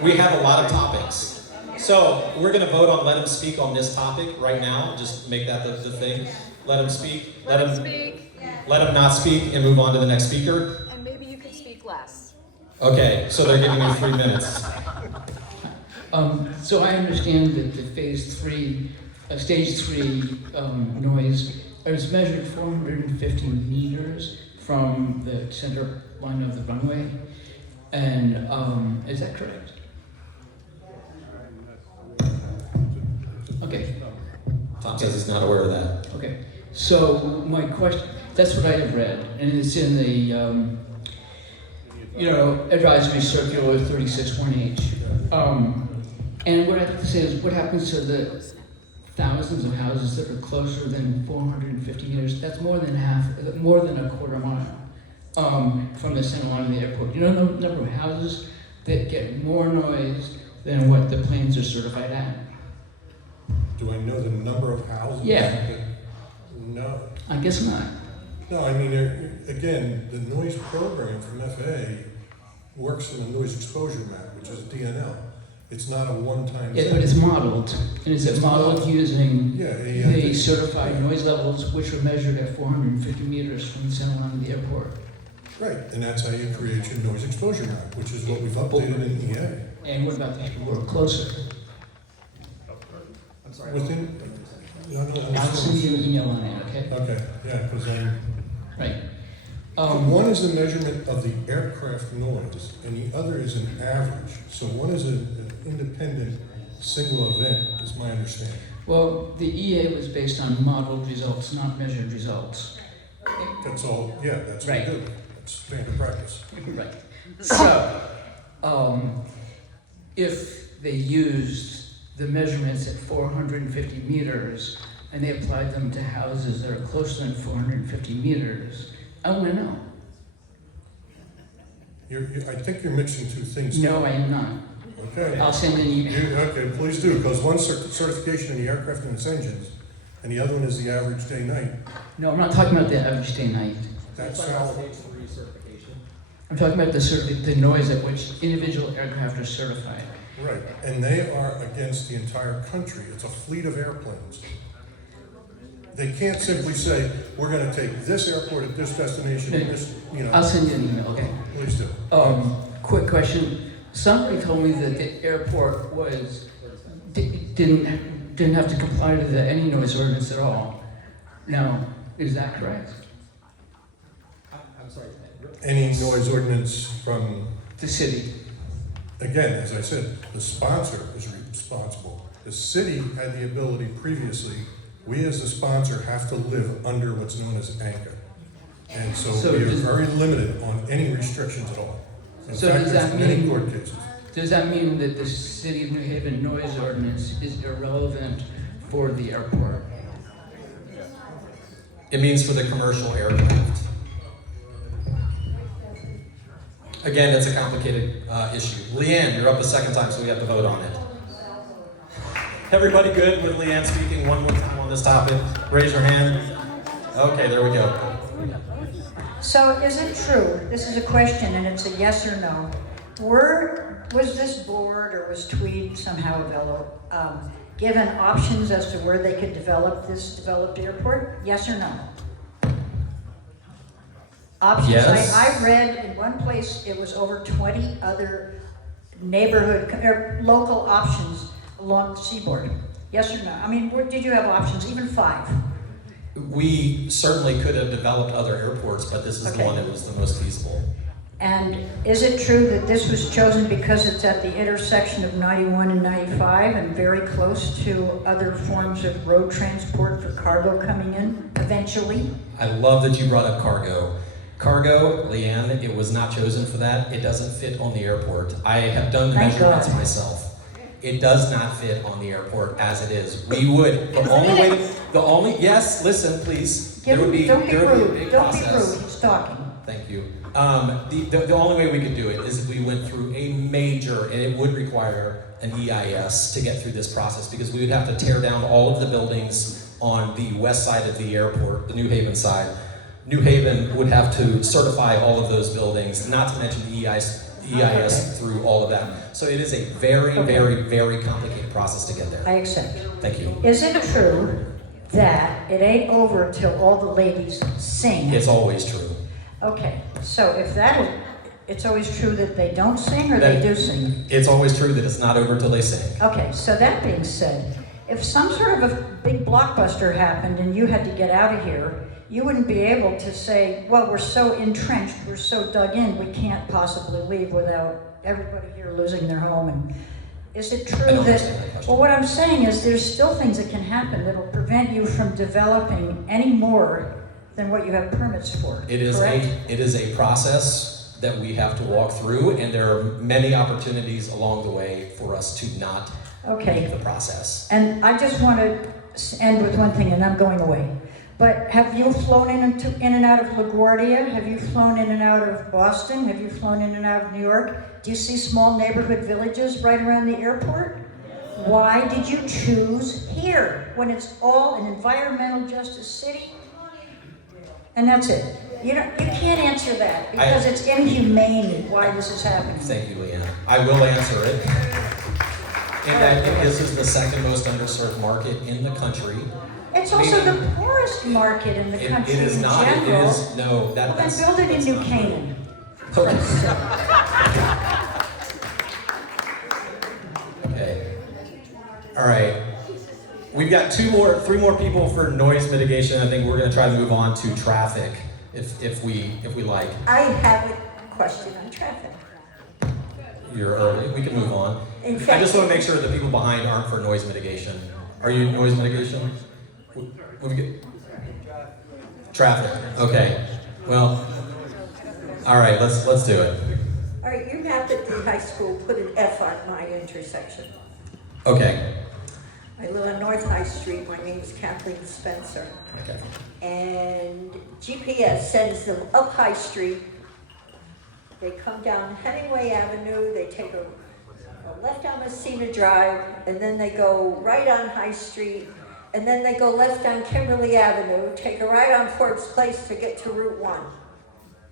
We have a lot of topics. So we're going to vote on let them speak on this topic right now. Just make that the thing. Let them speak. Let them not speak and move on to the next speaker. And maybe you could speak less. Okay, so they're giving you 3 minutes. So I understand that the stage three noise is measured 450 meters from the center line of the runway. And is that correct? Okay. Tom says he's not aware of that. Okay. So my question, that's what I have read, and it's in the, advisory circular 36.H. And what I have to say is, what happens to the thousands of houses that are closer than 450 meters? That's more than a quarter mile from the center line of the airport. You know the number of houses that get more noise than what the planes are certified at? Do I know the number of houses? Yeah. No. I guess not. No, I mean, again, the noise program from FAA works in the noise exposure map, which is DNL. It's not a one-time Yeah, thing. but it's modeled. And is it modeled using AEM. the certified noise levels, which are measured at 450 meters from the center line of the airport? Right, and that's how you create your noise exposure map, which is what we've updated in EA. And what about the people who are closer? I'm sorry. Within, I'll send you an email on it, okay? Okay, yeah, because Right. one is a measurement of the aircraft noise, and the other is an average. So one is an independent single event, is my understanding. Well, the EA was based on modeled results, not measured results. That's all, yeah, that's what Right. we do. That's standard practice. Right. So, if they used the measurements at 450 meters and they applied them to houses that are closer than 450 meters, I want to know. I think you're mixing two things. No, I am not. Okay. I'll send an email. Okay, please do, because one's certification in the aircraft and its engines, and the other one is the average day-night. No, I'm not talking about the average day night. That's how. I'm talking about the noise at which individual aircraft are certified. Right, and they are against the entire country. It's a fleet of airplanes. They can't simply say, we're gonna take this airport at this destination, and this, I'll send you an email, okay? Please do. Quick question. Somebody told me that the airport didn't have to comply to any noise ordinance at all. Now, is that correct? I'm sorry. Any noise ordinance from? The city. Again, as I said, the sponsor is responsible. The city had the ability previously, we as the sponsor have to live under what's known as anchor. And so we are very limited on any restrictions at all. In fact, there's many court cases. Does that mean that the City of New Haven noise ordinance is irrelevant for the airport? It means for the commercial aircraft. Again, that's a complicated issue. Leanne, you're up a second time, so we have to vote on it. Everybody good with Leanne speaking one more time on this topic? Raise your hand. Okay, there we go. So is it true, this is a question and it's a yes or no, was this board or was Tweed somehow given options as to where they could develop this developed airport? Yes or no? Options. Yes. I read in one place it was over 20 other neighborhood or local options along the seaboard. Yes or no? I mean, did you have options, even 5? We certainly could have developed other airports, but this is the one that was the most feasible. And is it true that this was chosen because it's at the intersection of 91 and 95 and very close to other forms of road transport for cargo coming in eventually? I love that you brought up cargo. Cargo, Leanne, it was not chosen for that. It doesn't fit on the airport. I have done the measurements myself. It does not fit on the airport as it is. We would, yes, listen, please. Don't be rude, big don't be process. rude, he's talking. Thank you. The only way we could do it is if we went through a major, and it would require an EIS to get through this process, because we would have to tear down all of the buildings on the west side of the airport, the New Haven side. New Haven would have to certify all of those buildings, not to mention the EIS through all of that. So it is a very, very, very complicated process to get there. I accept. Thank you. Is it true that it ain't over till all the ladies sing? It's always true. Okay, so if that is, it's always true that they don't sing or they do sing? It's always true that it's not over until they sing. Okay, so that being said, if some sort of a big blockbuster happened and you had to get out of here, you wouldn't be able to say, well, we're so entrenched, we're so dug in, we can't possibly leave without everybody here losing their home. And is it true that, well, what I'm saying is there's still things that can happen that'll prevent you from developing any more than what you have permits for, It is a process that we have to walk through, and there are many opportunities along the way for us to not make the process. And I just want to end with one thing, and I'm going away. But have you flown in and out of LaGuardia? Have you flown in and out of Boston? Have you flown in and out of New York? Do you see small neighborhood villages right around the airport? Why did you choose here when it's all an environmental justice city? And that's it. You can't answer that because it's inhumane why this is happening. Thank you, Leanne. I will answer it. And that this is the second most underserved market in the country. It's also the poorest market in the country It is in not. general. It is no. Then build it in New Canaan. Okay. All right. We've got three more people for noise mitigation. I think we're going to try to move on to traffic, if we like. I have a question on traffic. You're early. We can move on. In I fact- just want to make sure that the people behind aren't for noise mitigation. Are you noise mitigation? What we get? Traffic. Okay. Well. All right. Let's do it. All right, you have at the high school put an F on my intersection. Okay. I live on North High Street. My name is Kathleen Spencer. Okay. And GPS sends them up High Street. They come down Hemingway Avenue. They take a left on Messina Drive, and then they go right on High Street, and then they go left on Kimberly Avenue, take a right on Forbes Place to get to Route 1.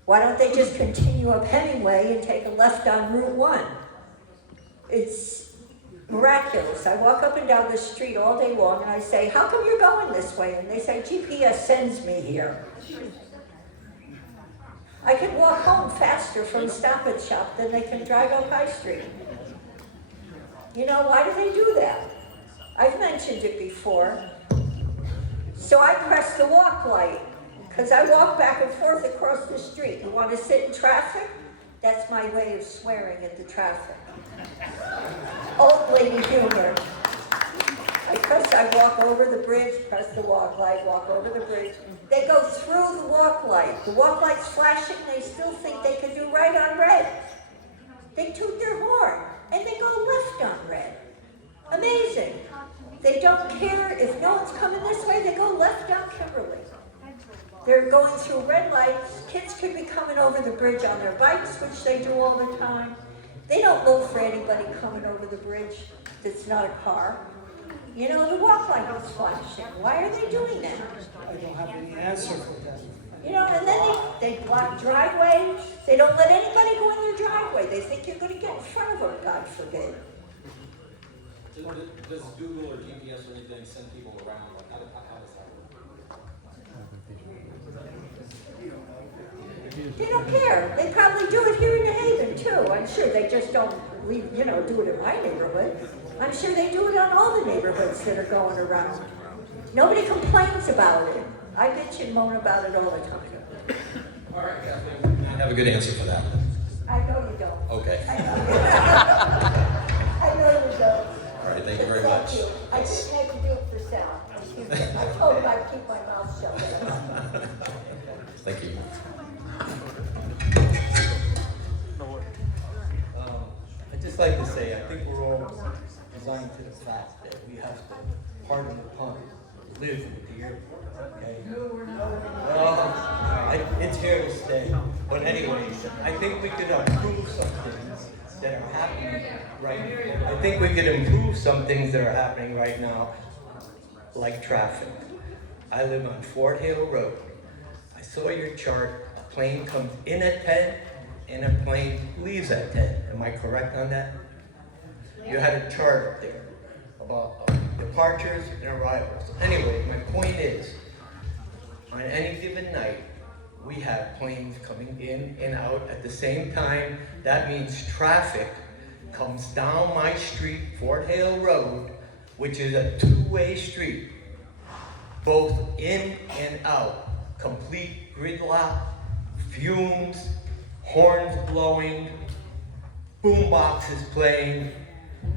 Why don't they just continue up Hemingway and take a left on Route 1? It's miraculous. I walk up and down the street all day long and I say, how come you're going this way? And they say, GPS sends me here. I can walk home faster from Stop and Shop than they can drive up High Street. You know, why do they do that? I've mentioned it before. So I press the walk light, because I walk back and forth across the street. You want to sit in traffic? That's my way of swearing at the traffic. Old lady humor. I walk over the bridge, press the walk light, walk over the bridge. They go through the walk light. The walk light's flashing, they still think they can do right on red. They toot their horn, and they go left on red. Amazing. They don't care if no one's coming this way, they go left on Kimberly. They're going through red lights. Kids could be coming over the bridge on their bikes, which they do all the time. They don't look for anybody coming over the bridge that's not a car. You know, the walk light is flashing. Why are they doing that? I don't have any answer for that. You know, and then they block driveways. They don't let anybody go in their driveway. They think you're going to get in front of them, God forbid. Does Google or GPS or anything send people around? Like, how does that work? They don't care. They probably do it here in New Haven too. I'm sure they just don't do it in my neighborhood. I'm sure they do it on all the neighborhoods that are going around. Nobody complains about it. I bitch and moan about it all the time. All right, Kathleen, I have a good answer for that. I know you don't. Okay. I know you don't. All right, thank you very much. Thank you. I just had to do it for Sal. Excuse me. I told him I'd keep my mouth shut. Thank you. I'd just like to say, I think we're all resigned to the fact that we have to, pardon the pun, live with the airport, okay? It's here to stay. But anyways, I think we could improve some things that are happening right now. I think we could improve some things that are happening right now, like traffic. I live on Fort Hale Road. I saw your chart. A plane comes in at 10 and a plane leaves at 10. Am I correct on that? You had a chart up there about departures and arrivals. Anyway, my point is, on any given night, we have planes coming in and out at the same time. That means traffic comes down my street, Fort Hale Road, which is a two-way street, both in and out. Complete gridlock, fumes, horns blowing, boom boxes playing.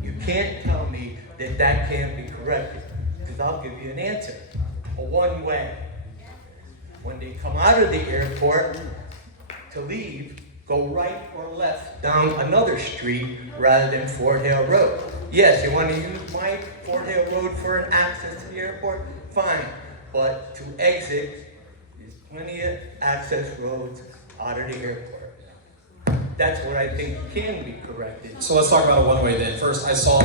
You can't tell me that that can't be corrected, because I'll give you an answer. A one-way. When they come out of the airport to leave, go right or left down another street rather than Fort Hale Road. Yes, you want to use my Fort Hale Road for an access to the airport? Fine. But to exit, there's plenty of access roads out of the airport. That's what I think can be corrected. So let's talk about a one-way then. First, I saw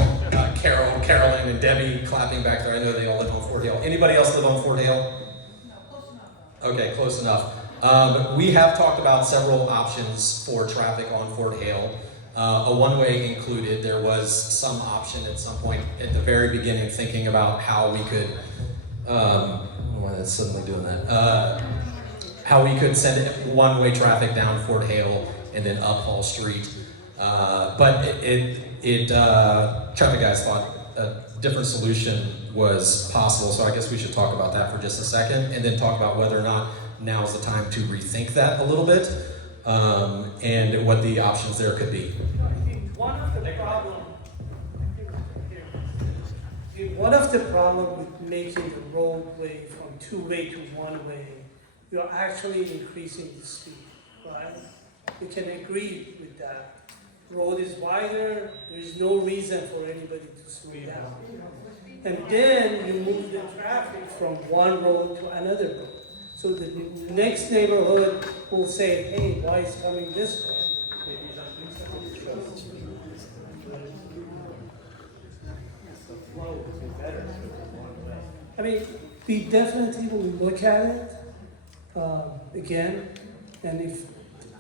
Carol, Carolyn, and Debbie clapping back there. I know they all live on Fort Hale. Anybody else live on Fort Hale? Okay, close enough. We have talked about several options for traffic on Fort Hale. A one-way included. There was some option at some point at the very beginning thinking about how we could, I don't know why that's suddenly doing that, how we could send one-way traffic down Fort Hale and then up Hall Street. But traffic guys thought a different solution was possible, so I guess we should talk about that for just a second, and then talk about whether or not now is the time to rethink that a little bit, and what the options there could be. One of the problems with making the roadway from two-way to one-way, you're actually increasing the speed, right? We can agree with that. Road is wider, there is no reason for anybody to slow down. And then you move the traffic from one road to another road. So the next neighborhood will say, hey, why is coming this way? I mean, we definitely will look at it again, and if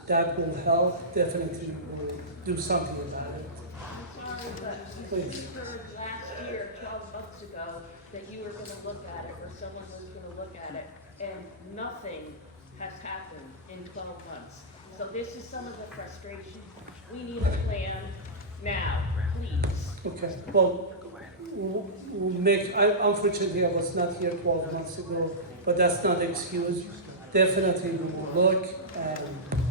that will help, definitely we'll do something about it. Please. Last year, 12 months ago, that you were going to look at it, or someone was going to look at it, and nothing has happened in 12 months. So this is some of the frustration. We need a plan now, please. Okay, well, we'll make, unfortunately, I was not here 12 months ago, but that's not an excuse. Definitely we will look and...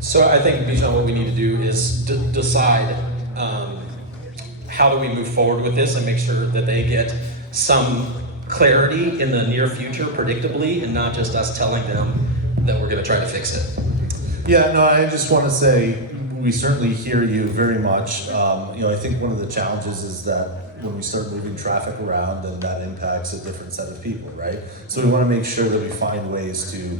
So I think, Bijan, what we need to do is decide how do we move forward with this and make sure that they get some clarity in the near future, predictably, and not just us telling them that we're going to try to fix it. Yeah, no, I just want to say we certainly hear you very much. I think one of the challenges is that when we start moving traffic around, then that impacts a different set of people, right? So we want to make sure that we find ways to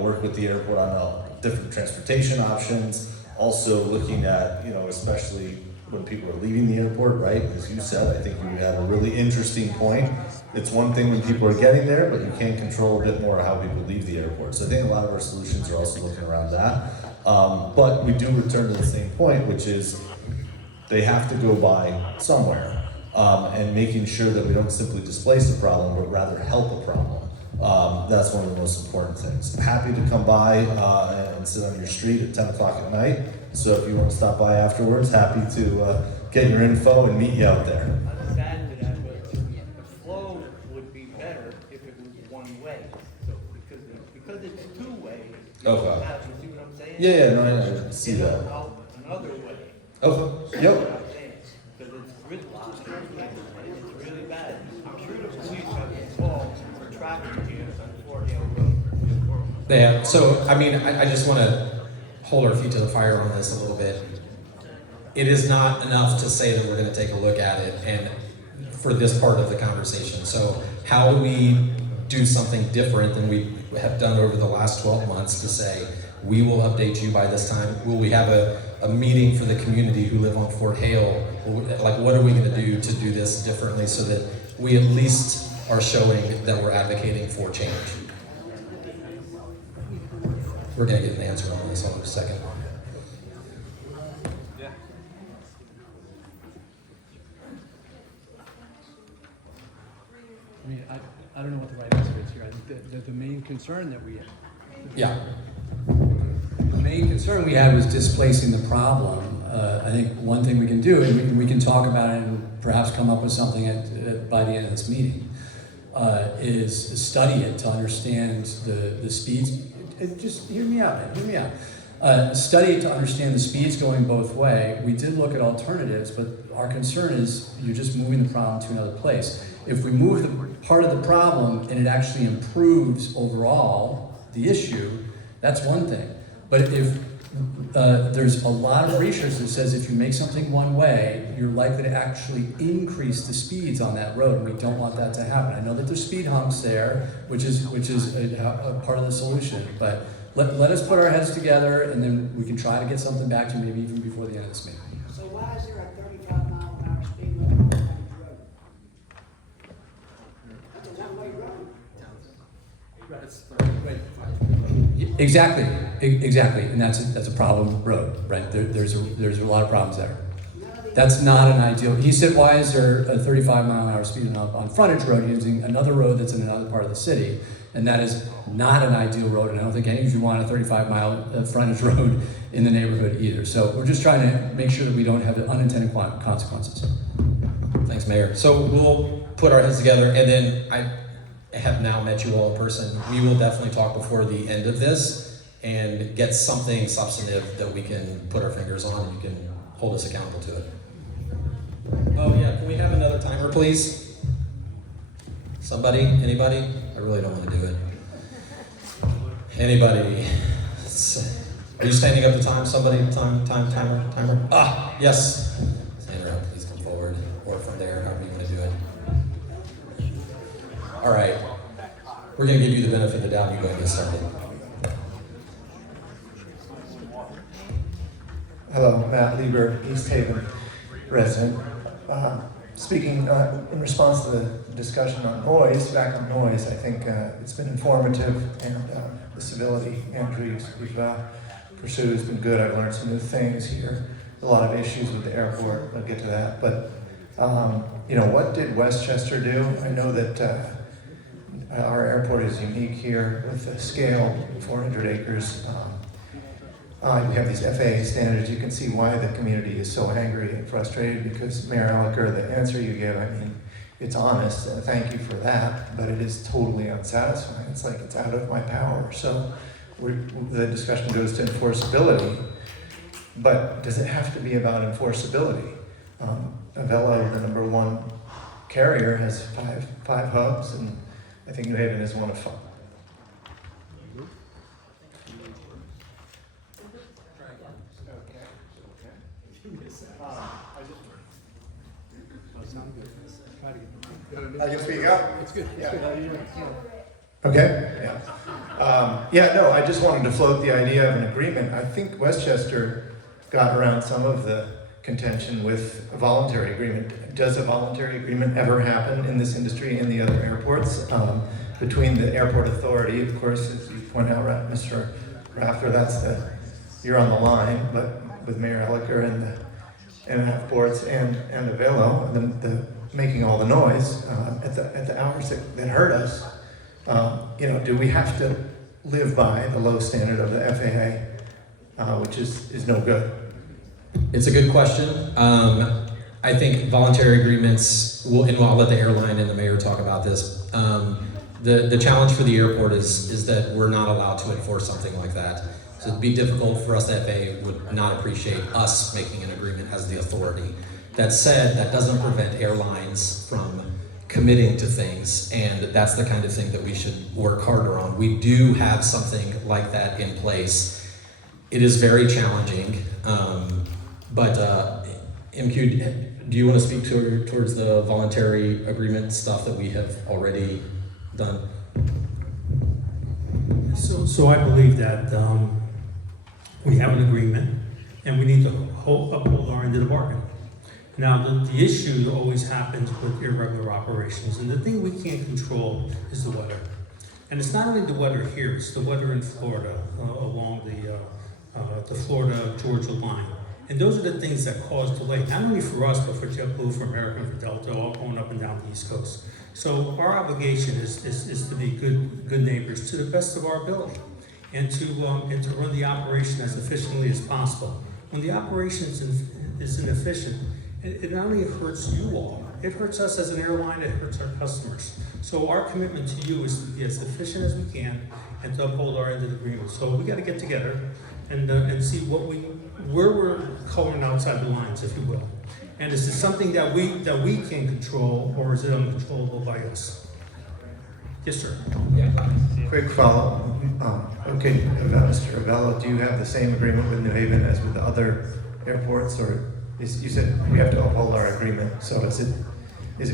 work with the airport on different transportation options. Also looking at, especially when people are leaving the airport, right? As you said, I think you have a really interesting point. It's one thing when people are getting there, but you can control a bit more how people leave the airport. So I think a lot of our solutions are also looking around that. But we do return to the same point, which is they have to go by somewhere. And making sure that we don't simply displace the problem, but rather help a problem. That's one of the most important things. I'm happy to come by and sit on your street at 10 o'clock at night. So if you want to stop by afterwards, happy to get your info and meet you out there. The flow would be better if it was one way. So, because Okay. happen, you see what I'm saying? Yeah, no, I see You know, that. out another way. Okay, You know yep. what I'm saying? Because it's gridlock, it's really bad. I'm sure the police have been called for traffic jams on Fort Hill Road. Yeah, so, I mean, I just want to hold our feet to the fire on this a little bit. It is not enough to say that we're going to take a look at it and for this part of the conversation. So how do we do something different than we have done over the last 12 months to say, we will update you by this time? Will we have a meeting for the community who live on Fort Hale? Like, what are we going to do this differently so that we at least are showing that we're advocating for change? We're going to get an answer on this in a second. I mean, I don't know what the right answer is here. I think the main concern that we have. Yeah. The main concern we had was displacing the problem. I think one thing we can do, and we can talk about it and perhaps come up with something by the end of this meeting, is study it to understand the speeds. Just hear me out, man, hear me out. Study it to understand the speeds going both way. We did look at alternatives, but our concern is you're just moving the problem to another place. If we move the part of the problem and it actually improves overall the issue, that's one thing. But if there's a lot of research that says if you make something one way, you're likely to actually increase the speeds on that road, and we don't want that to happen. I know that there's speed humps there, which is a part of the solution, but let us put our heads together, and then we can try to get something back to you maybe even before the end of this meeting. So why is there a 35-mile-an-hour speed limit on the road? That's a one-way road. Exactly, and that's a problem road, right? There's a lot of problems there. That's not an ideal. He said, why is there a 35-mile-an-hour speed limit on frontage road using another road that's in another part of the city? And that is not an ideal road, and I don't think any of you want a 35-mile frontage road in the neighborhood either. So we're just trying to make sure that we don't have unintended consequences. Thanks, Mayor. So we'll put our heads together, and then I have now met you all in person. We will definitely talk before the end of this and get something substantive that we can put our fingers on and you can hold us accountable to it. Oh yeah, can we have another timer, please? Somebody? Anybody? I really don't want to do it. Anybody? Are you standing up to time? Somebody? Timer? Ah, yes. Sandra, please come forward. Or from there, however you want to do it. All right. We're going to give you the benefit of the doubt and you go and get started. Hello, Matt Lieber, East Haven resident. Speaking in response to the discussion on noise, background noise, I think it's been informative, and the civility Andrew we've pursued has been good. I've learned some new things here. A lot of issues with the airport. I'll get to that. But what did Westchester do? I know that our airport is unique here with the scale, 400 acres. We have these FAA standards. You can see why the community is so angry and frustrated, because Mayor Elliker, the answer you give, I mean, it's honest, and thank you for that, but it is totally unsatisfying. It's like it's out of my power. So the discussion goes to enforceability, but does it have to be about enforceability? Avella, the #1 carrier, has five hubs, and I think New Haven is one of 5. I can speak up? It's good. Yeah. Okay, yeah. No, I just wanted to float the idea of an agreement. I think Westchester got around some of the contention with a voluntary agreement. Does a voluntary agreement ever happen in this industry in the other airports? Between the airport authority, of course, as you point out, Mr. Rafter, you're on the line, but with Mayor Elliker and the NF boards and Avelo, the making all the noise at the hours that hurt us. Do we have to live by the low standard of the FAA, which is no good? It's a good question. I think voluntary agreements, and I'll let the airline and the mayor talk about this. The challenge for the airport is that we're not allowed to enforce something like that. So it'd be difficult for us. The FAA would not appreciate us making an agreement as the authority. That said, that doesn't prevent airlines from committing to things, and that's the kind of thing that we should work harder on. We do have something like that in place. It is very challenging, but MQ, do you want to speak towards the voluntary agreement stuff that we have already done? So I believe that we have an agreement and we need to uphold our end of the bargain. Now, the issue always happens with irregular operations, and the thing we can't control is the weather. And it's not only the weather here, it's the weather in Florida, along the Florida-Georgia line. And those are the things that cause delay, not only for us, but for JetBlue, for American, for Delta, all going up and down the East Coast. So our obligation is to be good neighbors to the best of our ability, and to run the operation as efficiently as possible. When the operation is inefficient, it not only hurts you all, it hurts us as an airline, it hurts our customers. So our commitment to you is to be as efficient as we can and to uphold our end of the agreement. So we got to get together and see where we're coloring outside the lines, if you will. And is this something that we can control, or is it uncontrollable by us? Yes, sir. Quick follow. Okay, Mr. Avella, do you have the same agreement with New Haven as with the other airports, or you said we have to uphold our agreement? So is it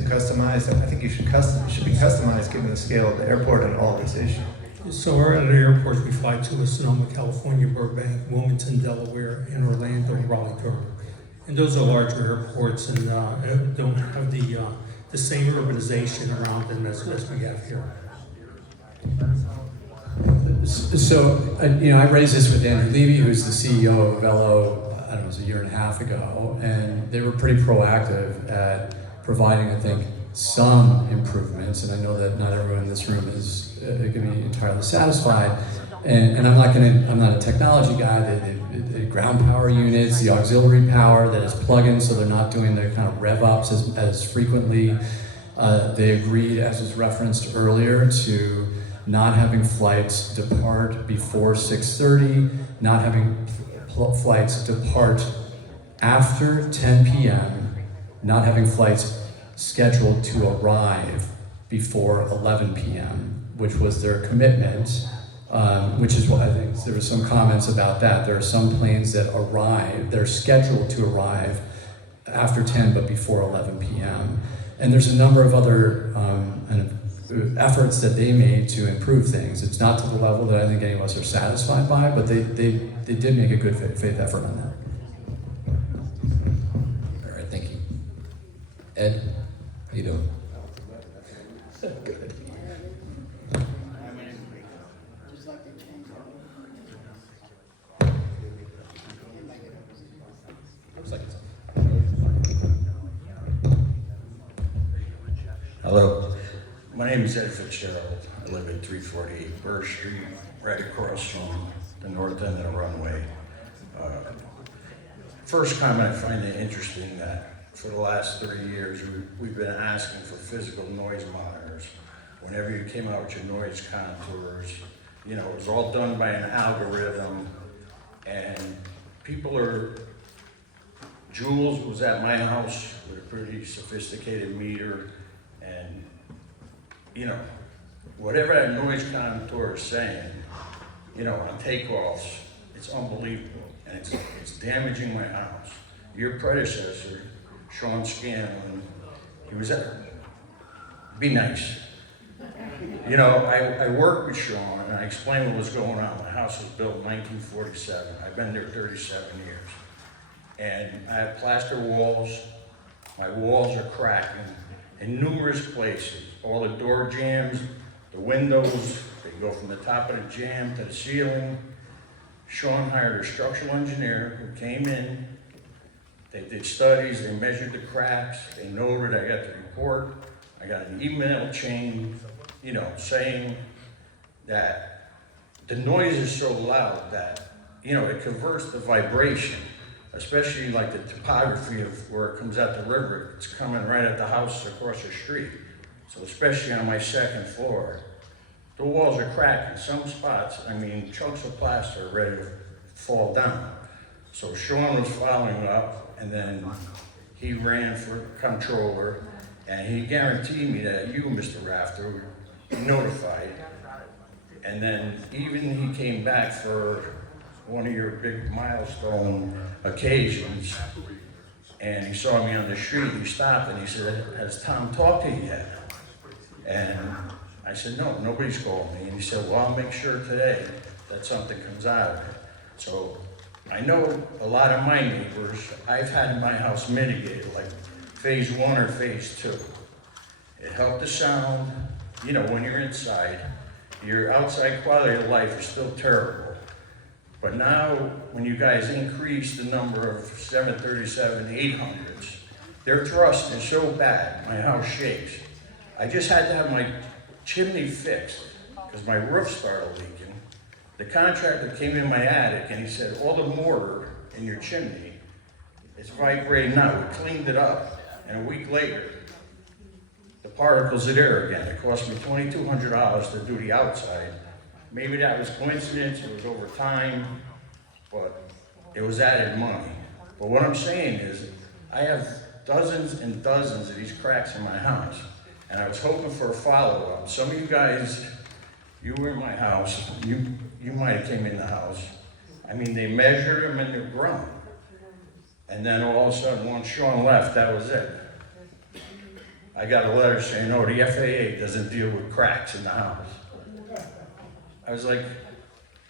customized? I think it should be customized given the scale of the airport and all this issue. So our other airports we fly to is Sonoma, California, Burbank, Wilmington, Delaware, and Orlando, Raleigh, Durham. And those are larger airports and don't have the same urbanization around them as we have here. So, I raised this with Andrew Levy, who's the CEO of Velo, I don't know, it was a year and a half ago, and they were pretty proactive at providing, I think, some improvements, and I know that not everyone in this room is going to be entirely satisfied. And I'm not a technology guy. The ground power units, the auxiliary power that is plug-in, so they're not doing the kind of rev ups as frequently. They agreed, as was referenced earlier, to not having flights depart before 6:30, not having flights depart after 10 p.m., not having flights scheduled to arrive before 11 p.m., which was their commitment, which is what I think there were some comments about that. There are some planes that arrive, they're scheduled to arrive after 10 but before 11 p.m. And there's a number of other efforts that they made to improve things. It's not to the level that I think any of us are satisfied by, but they did make a good faith effort on that. All right, thank you. Ed, how you doing? Good. Hello, my name is Ed Fitzgerald. I live at 348 Burr Street, right across from the north end of the runway. First comment, I find it interesting that for the last 3 years, we've been asking for physical noise monitors. Whenever you came out with your noise contours, it was all done by an algorithm, and Jules was at my house with a pretty sophisticated meter, and whatever that noise contour is saying, on takeoffs, it's unbelievable, and it's damaging my house. Your predecessor, Sean Scanlon, he was be nice. I worked with Sean, and I explained what was going on. My house was built in 1947. I've been there 37 years. And I have plaster walls. My walls are cracking in numerous places. All the door jambs, the windows, they go from the top of the jamb to the ceiling. Sean hired a structural engineer who came in. They did studies, they measured the cracks, they noted, I got the report. I got an email chain, saying that the noise is so loud that, it converts the vibration, especially like the topography of where it comes out the river. It's coming right at the house across the street. So especially on my second floor, the walls are cracking. Some spots, I mean, chunks of plaster are ready to fall down. So Sean was following up, and then he ran for controller, and he guaranteed me that you, Mr. Rafter, were notified. And then even he came back for one of your big milestone occasions, and he saw me on the street. He stopped and he said, "Has Tom talked to you yet?" And I said, "No, nobody's called me." And he said, "Well, I'll make sure today that something comes out of it." So I know a lot of my neighbors, I've had my house mitigated, like phase 1 or phase 2. It helped the sound. You know, when you're inside, your outside quality of life is still terrible. But now, when you guys increase the number of 737 800s, their thrust is so bad, my house shakes. I just had to have my chimney fixed because my roof started leaking. The contractor came in my attic and he said, "All the mortar in your chimney is vibrating now." We cleaned it up, and a week later, the particles are there again. It cost me $2,200 to do the outside. Maybe that was coincidence, it was over time, but it was added money. But what I'm saying is, I have dozens and dozens of these cracks in my house, and I was hoping for a follow-up. Some of you guys, you were in my house, you might have came in the house. I mean, they measured them and they're grown. And then all of a sudden, once Sean left, that was it. I got a letter saying, "No, the FAA doesn't deal with cracks in the house." I was like,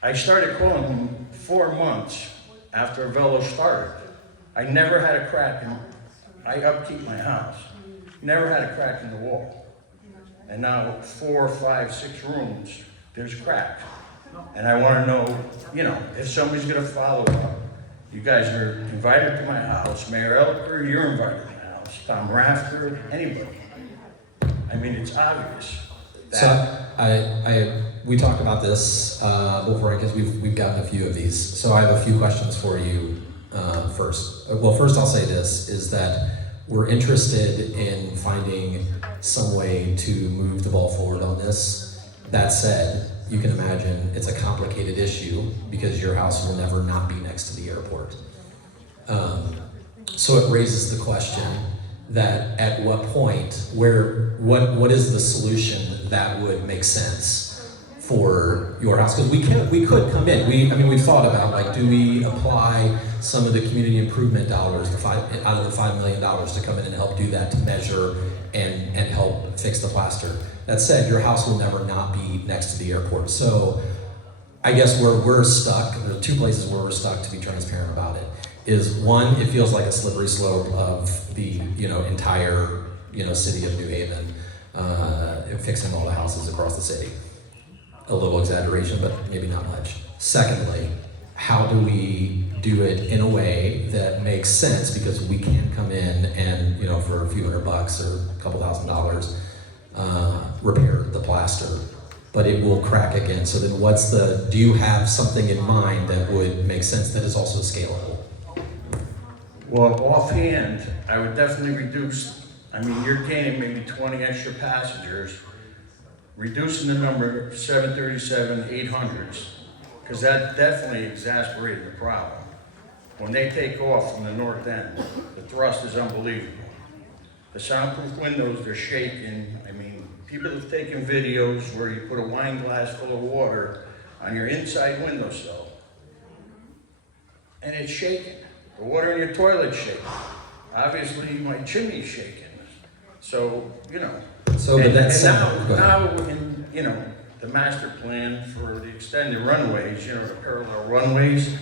I started calling him 4 months after Velo started. I never had a crack in, I upkeep my house. Never had a crack in the wall. And now 4, 5, 6 rooms, there's cracks. And I want to know, you know, if somebody's going to follow up. You guys are invited to my house. Mayor Elker, you're invited to my house. Tom Rafter, anybody. I mean, it's obvious. So we talked about this before because we've gotten a few of these. So I have a few questions for you first. Well, first I'll say this, is that we're interested in finding some way to move the ball forward on this. That said, you can imagine it's a complicated issue because your house will never not be next to the airport. So it raises the question that at what point, what is the solution that would make sense for your house? Because we could come in. We've thought about, like, do we apply some of the community improvement dollars, out of the $5 million, to come in and help do that, to measure and help fix the plaster? That said, your house will never not be next to the airport. So I guess where we're stuck, there are 2 places where we're stuck, to be transparent about it, is one, it feels like a slippery slope of the entire city of New Haven, fixing all the houses across the city. A little exaggeration, but maybe not much. Secondly, how do we do it in a way that makes sense, because we can't come in and for a few $100 or a couple $1,000 repair the plaster, but it will crack again. So then do you have something in mind that would make sense that is also scalable? Well, offhand, I would definitely reduce, you're gaining maybe 20 extra passengers, reducing the number of 737 800s, because that definitely exasperated the problem. When they take off from the north end, the thrust is unbelievable. The soundproof windows, they're shaking. People have taken videos where you put a wine glass full of water on your inside windowsill, and it's shaking. The water in your toilet's shaking. Obviously, my chimney's shaking. So, So and now in, the master plan for the extended runways, the parallel runways,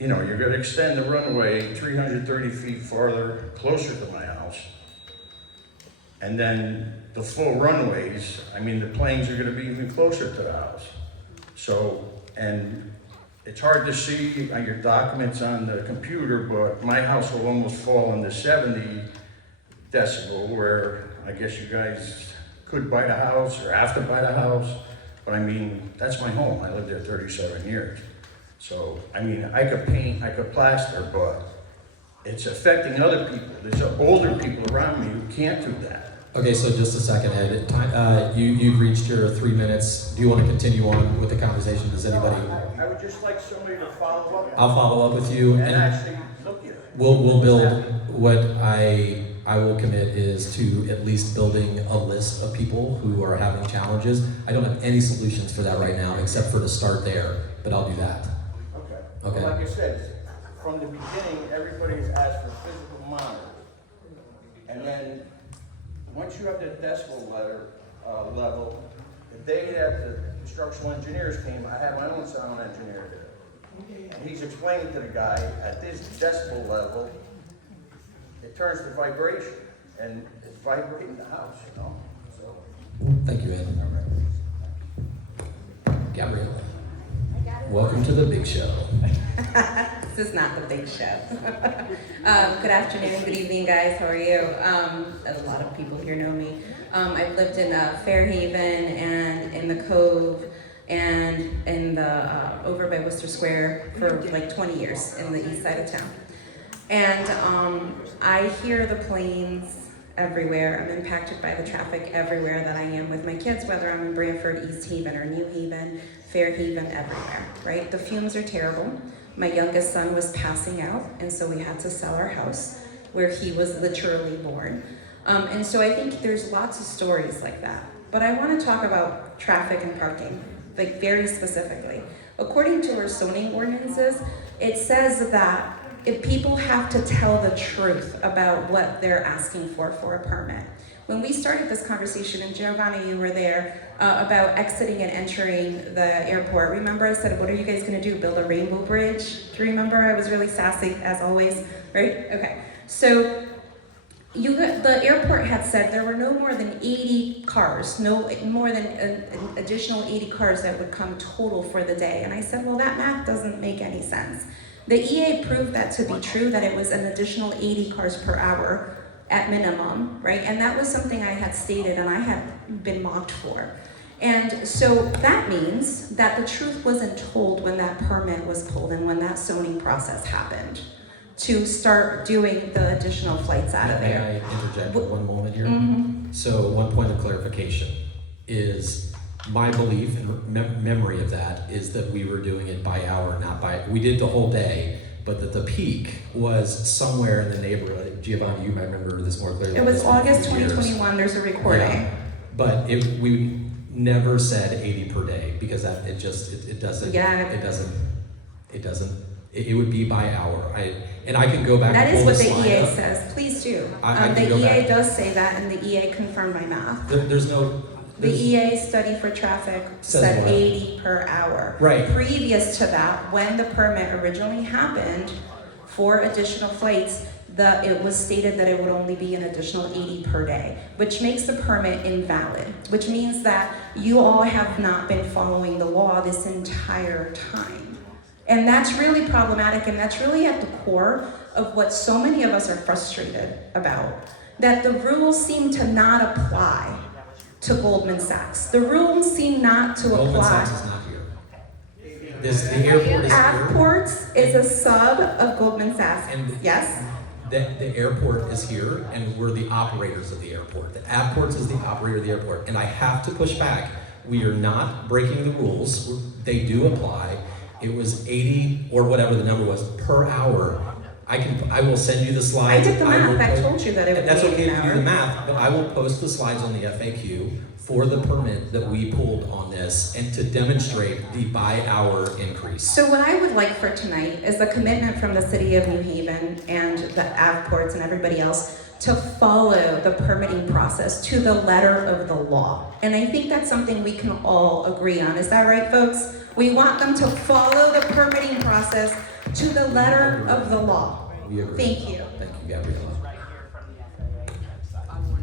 you're gonna extend the runway 330 feet farther, closer to my house. And then the full runways, the planes are gonna be even closer to the house. So, and it's hard to see on your documents on the computer, but my house will almost fall into 70 decibel, where I guess you guys could buy the house or have to buy the house. But that's my home. I lived there 37 years. So, I could paint, I could plaster, but it's affecting other people. There's older people around me who can't do that. Okay, so just a second, Ed. You've reached your 3 minutes. Do you want to continue on with the conversation? Does anybody? I would just like somebody to follow up. I'll follow up with you, And actually look at it. we'll build what I will commit is to at least building a list of people who are having challenges. I don't have any solutions for that right now, except for to start there, but I'll do that. Okay. Okay. Well, like I said, from the beginning, everybody's asked for physical monitoring. And then, once you have the decibel level, the day that the structural engineers came, I had my own sound engineer there. And he's explaining to the guy, at this decibel level, it turns to vibration, and it's vibrating the house, you know? So. Thank you, Ed. Gabrielle, welcome to the big show. This is not the big show. Good afternoon, good evening, guys. How are you? A lot of people here know me. I've lived in Fairhaven and in the Cove and in the over by Worcester Square for like 20 years in the east side of town. And I hear the planes everywhere. I'm impacted by the traffic everywhere that I am with my kids, whether I'm in Branford, East Haven, or New Haven, Fairhaven, everywhere, right? The fumes are terrible. My youngest son was passing out, and so we had to sell our house where he was literally born. And so I think there's lots of stories like that. But I want to talk about traffic and parking, like very specifically. According to our zoning ordinances, it says that if people have to tell the truth about what they're asking for a permit. When we started this conversation, and Giovanni, you were there, about exiting and entering the airport, remember I said, what are you guys gonna do, build a rainbow bridge? Do you remember? I was really sassy, as always, right? Okay, so the airport had said there were no more than 80 cars, no more than an additional 80 cars that would come total for the day. And I said, well, that math doesn't make any sense. The EA proved that to be true, that it was an additional 80 cars per hour at minimum, right? And that was something I had stated and I had been mocked for. And so that means that the truth wasn't told when that permit was pulled and when that zoning process happened to start doing the additional flights out of there. May I interject for one moment here? Mm-hmm. So one point of clarification is my belief and memory of that is that we were doing it by hour, not by, we did the whole day, but that the peak was somewhere in the neighborhood. Giovanni, you might remember this more clearly. It was August 2021, there's a recording. Yeah. But we never said 80 per day because that it doesn't, Yeah. It would be by hour. I can go back That and is pull what the the slide EA up. says, please do. I can The go EA back. does say that and the EA confirmed my math. There's no. The EA study for traffic Says said what? 80 per hour. Right. Previous to that, when the permit originally happened for additional flights, it was stated that it would only be an additional 80 per day, which makes the permit invalid, which means that you all have not been following the law this entire time. And that's really problematic, and that's really at the core of what so many of us are frustrated about, that the rules seem to not apply to Goldman Sachs. The rules seem not to Goldman apply. Sachs is not here. The airport is here. Avports is a sub of Goldman Sachs. And Yes? The airport is here, and we're the operators of the airport. The Avports is the operator of the airport, and I have to push back. We are not breaking the rules. They do apply. It was 80 or whatever the number was per hour. I will send you the I slides. did the math. will I post- told you that it would That's be okay an to do hour. the math, but I will post the slides on the FAQ for the permit that we pulled on this and to demonstrate the by hour increase. So what I would like for tonight is a commitment from the city of New Haven and the Avports and everybody else to follow the permitting process to the letter of the law. And I think that's something we can all agree on. Is that right, folks? We want them to follow the permitting process to the letter of the law. We agree. Thank you. Thank you, Gabriella.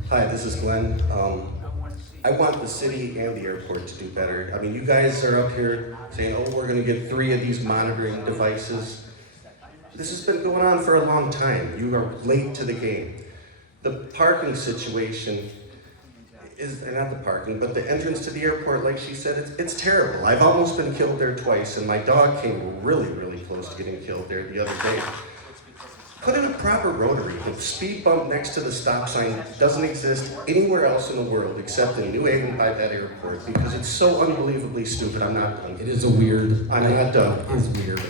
Hi, this is Glenn. I want the city and the airport to do better. I mean, you guys are up here saying, oh, we're gonna get 3 of these monitoring devices. This has been going on for a long time. You are late to the game. The parking situation is, not the parking, but the entrance to the airport, like she said, it's terrible. I've almost been killed there twice, and my dog came really, really close to getting killed there the other day. Put in a proper rotary. The speed bump next to the stop sign doesn't exist anywhere else in the world except in New Haven by that airport because it's so unbelievably stupid. I'm not done. It is a weird. I'm not done. It is weird.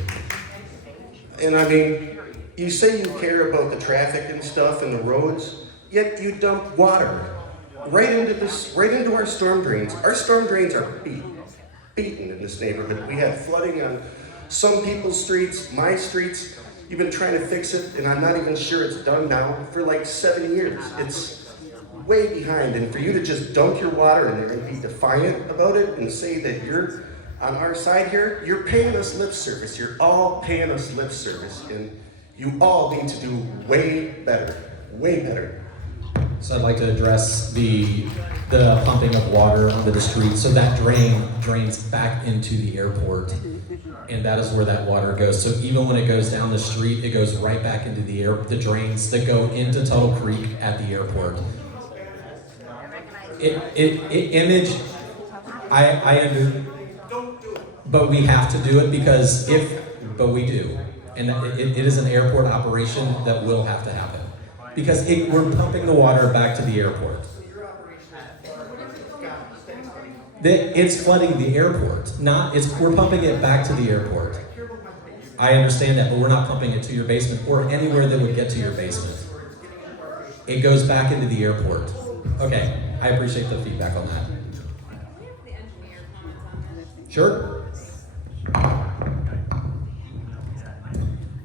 And I mean, you say you care about the traffic and stuff and the roads, yet you dump water right into our storm drains. Our storm drains are beaten in this neighborhood. We had flooding on some people's streets, my streets. You've been trying to fix it, and I'm not even sure it's done now for like 7 years. It's way behind, and for you to just dump your water in there and be defiant about it and say that you're on our side here, you're paying us lip service. You're all paying us lip service, and you all need to do way better, way better. So I'd like to address the pumping of water onto the street. So that drain drains back into the airport, and that is where that water goes. So even when it goes down the street, it goes right back into the drains that go into Tuttle Creek at the airport. I under, but we have to do it because but we do, and it is an airport operation that will have to happen. Because we're pumping the water back to the airport. It's flooding the airport, we're pumping it back to the airport. I understand that, but we're not pumping it to your basement or anywhere that would get to your basement. It goes back into the airport. Okay, I appreciate the feedback on that. Sure.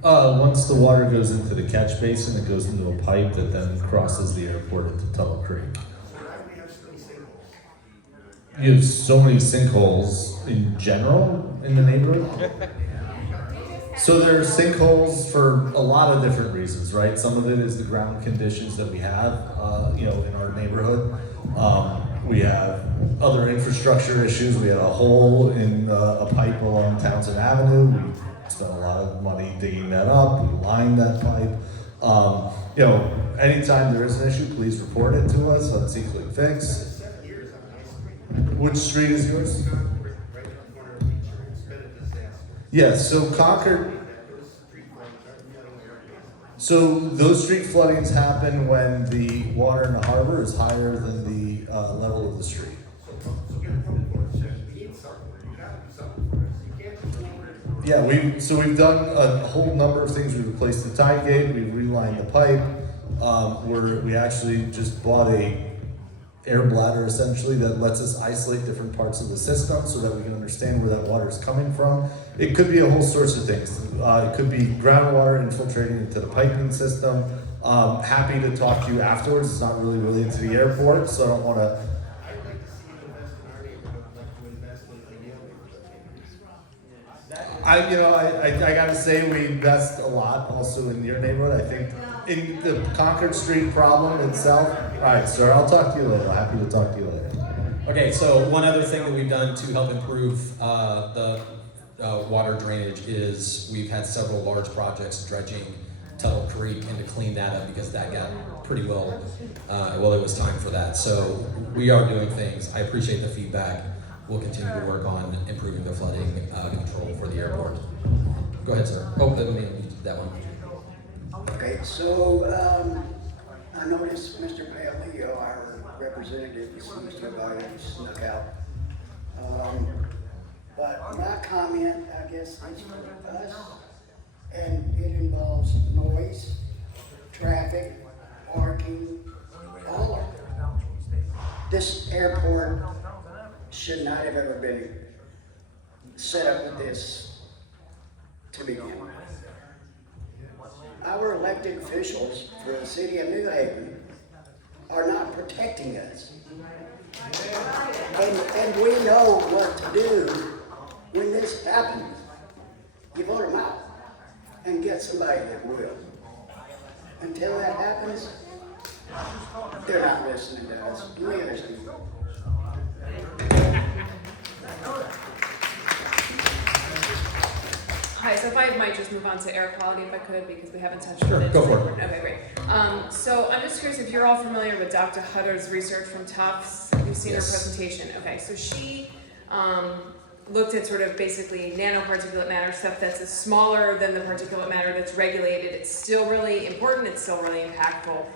Once the water goes into the catch basin, it goes into a pipe that then crosses the airport into Tuttle Creek. You have so many sinkholes in general in the neighborhood. So there are sinkholes for a lot of different reasons, right? Some of it is the ground conditions that we have, in our neighborhood. We have other infrastructure issues. We had a hole in a pipe along Townsend Avenue. We spent a lot of money digging that up. We lined that pipe. Anytime there is an issue, please report it to us. Let's see if we can fix. Which street is yours? Yes, so Concord. So those street floodings happen when the water in the harbor is higher than the level of the street. Yeah, we've done a whole number of things. We've replaced the tide gate, we've relined the pipe. We actually just bought a air bladder essentially that lets us isolate different parts of the system so that we can understand where that water is coming from. It could be a whole sorts of things. It could be groundwater infiltrating into the piping system. Happy to talk to you afterwards. It's not really related to the airport, so I don't want to. I gotta say we invest a lot also in your neighborhood. I think in the Concord Street problem itself. All right, sir, I'll talk to you later. Happy to talk to you later. Okay, so one other thing that we've done to help improve the water drainage is we've had several large projects dredging Tuttle Creek and to clean that up because that got pretty well, it was time for that. So we are doing things. I appreciate the feedback. We'll continue to work on improving the flooding control for the airport. Go ahead, sir. Oh, let me do that one. Okay, so I noticed Mr. Paleo, our representative, seems to have snuck out. But my comment, I guess, is for us, and it involves noise, traffic, parking, all of it. This airport should not have ever been set up with this to begin with. Our elected officials for the city of New Haven are not protecting us. And we know what to do when this happens. You vote them out and get somebody that will. Until that happens, they're not listening to us. You may understand. Hi, so if I might just move on to air quality if I could, because we haven't touched Sure, on it. go for it. Okay, great. So I'm just curious if you're all familiar with Dr. Hutter's research from Tufts. Have you seen Yes. her presentation? Okay, so she looked at sort of basically nanoparticulate matter, stuff that's smaller than the particulate matter that's regulated. It's still really important, it's still really impactful.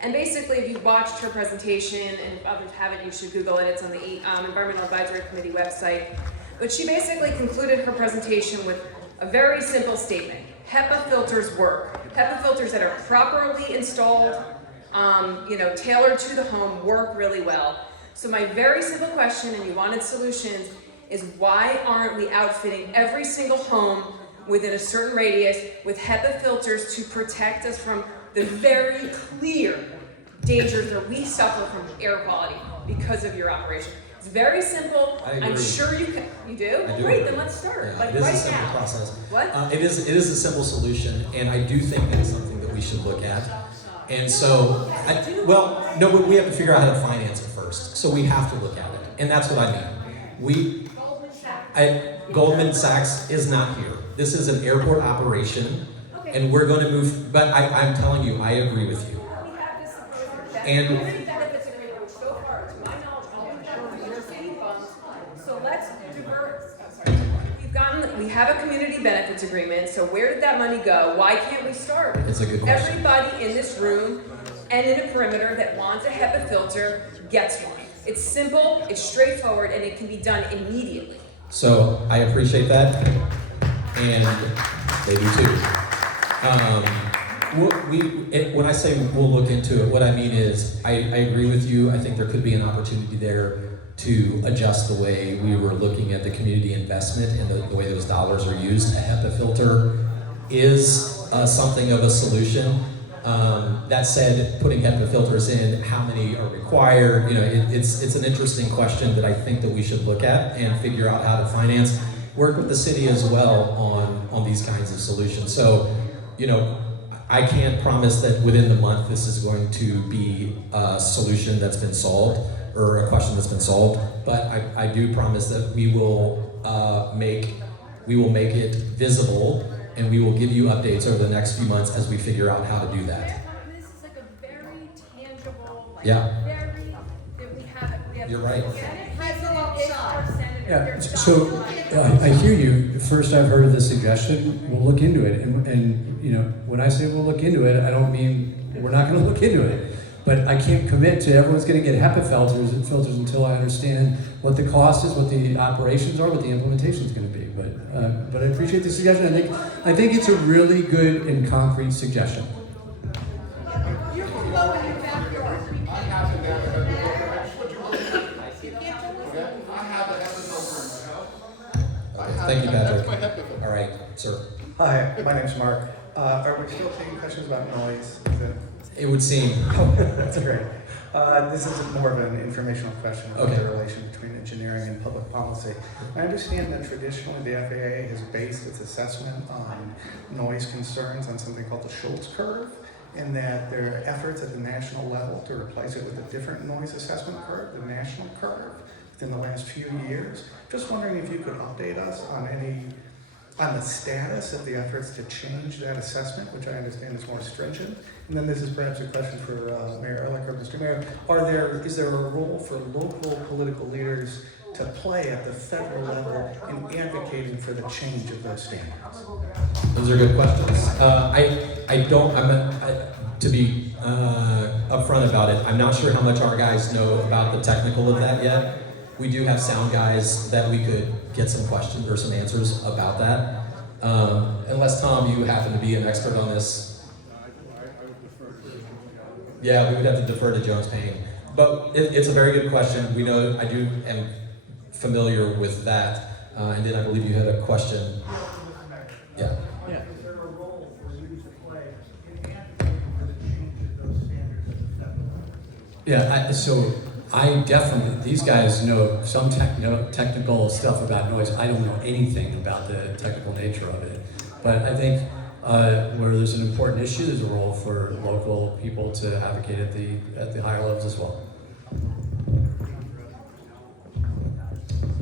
And basically, if you watched her presentation, and if others haven't, you should Google it. It's on the Environmental Advisory Committee website. But she basically concluded her presentation with a very simple statement. HEPA filters work. HEPA filters that are properly installed, tailored to the home, work really well. So my very simple question, and you wanted solutions, is why aren't we outfitting every single home within a certain radius with HEPA filters to protect us from the very clear dangers that we suffer from air quality because of your operation? It's very simple. I agree. I'm sure you can. You do? I do. Great, then let's start. Yeah, Like it is right a simple now. process. What? It is a simple solution, and I do think it's something that we should look at. And so, but we have to figure out how to finance it first. So we have to look at it, and that's what I mean. Goldman Sachs is not here. This is an airport operation, and we're going to move. But I'm telling you, I agree with you. And benefits agreement, which so far, to my knowledge, only covers your city funds. So let's divert. We have a community benefits agreement. So where did that money go? Why can't we start? It's a good question. Everybody in this room and in a perimeter that wants a HEPA filter gets one. It's simple, it's straightforward, and it can be done immediately. so I appreciate that, and they do too. When I say we'll look into it, what I mean is I agree with you. I think there could be an opportunity there to adjust the way we were looking at the community investment and the way those dollars are used. A HEPA filter is something of a solution. That said, putting HEPA filters in, how many are required? It's an interesting question that I think that we should look at and figure out how to finance. Work with the city as well on these kinds of solutions. So, I can't promise that within the month this is going to be a solution that's been solved or a question that's been solved, but I do promise that we will make it visible, and we will give you updates over the next few months as we figure out how to do that. This is like a very tangible, You're right. Yeah, so I hear you. First, I've heard the suggestion. We'll look into it, and when I say we'll look into it, I don't mean we're not going to look into it. But I can't commit to everyone's going to get HEPA filters until I understand what the cost is, what the operations are, what the implementation is going to be. But I appreciate the suggestion. I think it's a really good and concrete suggestion. You're below in your backyard. Thank you, Patrick. All right, sir. Hi, my name's Mark. Are we still taking questions about noise? It would seem. That's great. This is more of an informational question about the relation between engineering and public policy. I understand that traditionally the FAA has based its assessment on noise concerns on something called the Schultz curve, and that there are efforts at the national level to replace it with a different noise assessment curve, the national curve, within the last few years. Just wondering if you could update us on the status of the efforts to change that assessment, which I understand is more stringent. And then this is perhaps a question for Mayor Ehrlich or Mr. Mayor. Is there a role for local political leaders to play at the federal level in advocating for the change of those standards? Those are good questions. To be upfront about it, I'm not sure how much our guys know about the technical of that yet. We do have sound guys that we could get some questions or some answers about that. Unless, Tom, you happen to be an expert on this. Yeah, we would have to defer to Jones Payne. But it's a very good question. We know, I am familiar with that. And then I believe you had a question. Yeah. Is there a role for you to play in advocating for the change of those standards at the federal level? Yeah, so I definitely, these guys know some technical stuff about noise. I don't know anything about the technical nature of it. But I think where there's an important issue, there's a role for local people to advocate at the higher levels as well.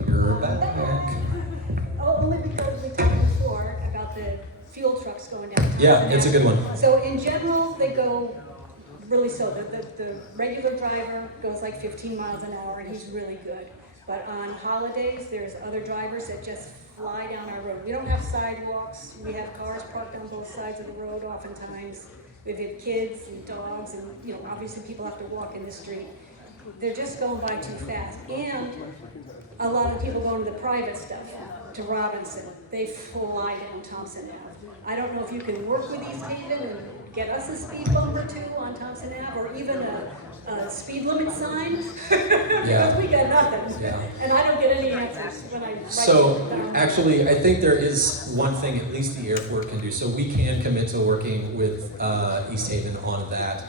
You're back. Only because we talked before about the fuel trucks going down. Yeah, it's a good one. So in general, they go really slow. The regular driver goes like 15 miles an hour, and he's really good. But on holidays, there's other drivers that just fly down our road. We don't have sidewalks, we have cars parked on both sides of the road oftentimes. We've had kids and dogs and, you know, obviously people have to walk in the street. They're just going by too fast. And a lot of people go to the private stuff, to Robinson. They fly down Thompson Ave. I don't know if you can work with East Haven and get us a speed bump or two on Thompson Ave, or even a speed limit sign, because we got nothing. Yeah. And I don't get any answers when I write So, it down. actually, I think there is one thing at least the airport can do. So we can commit to working with East Haven on that.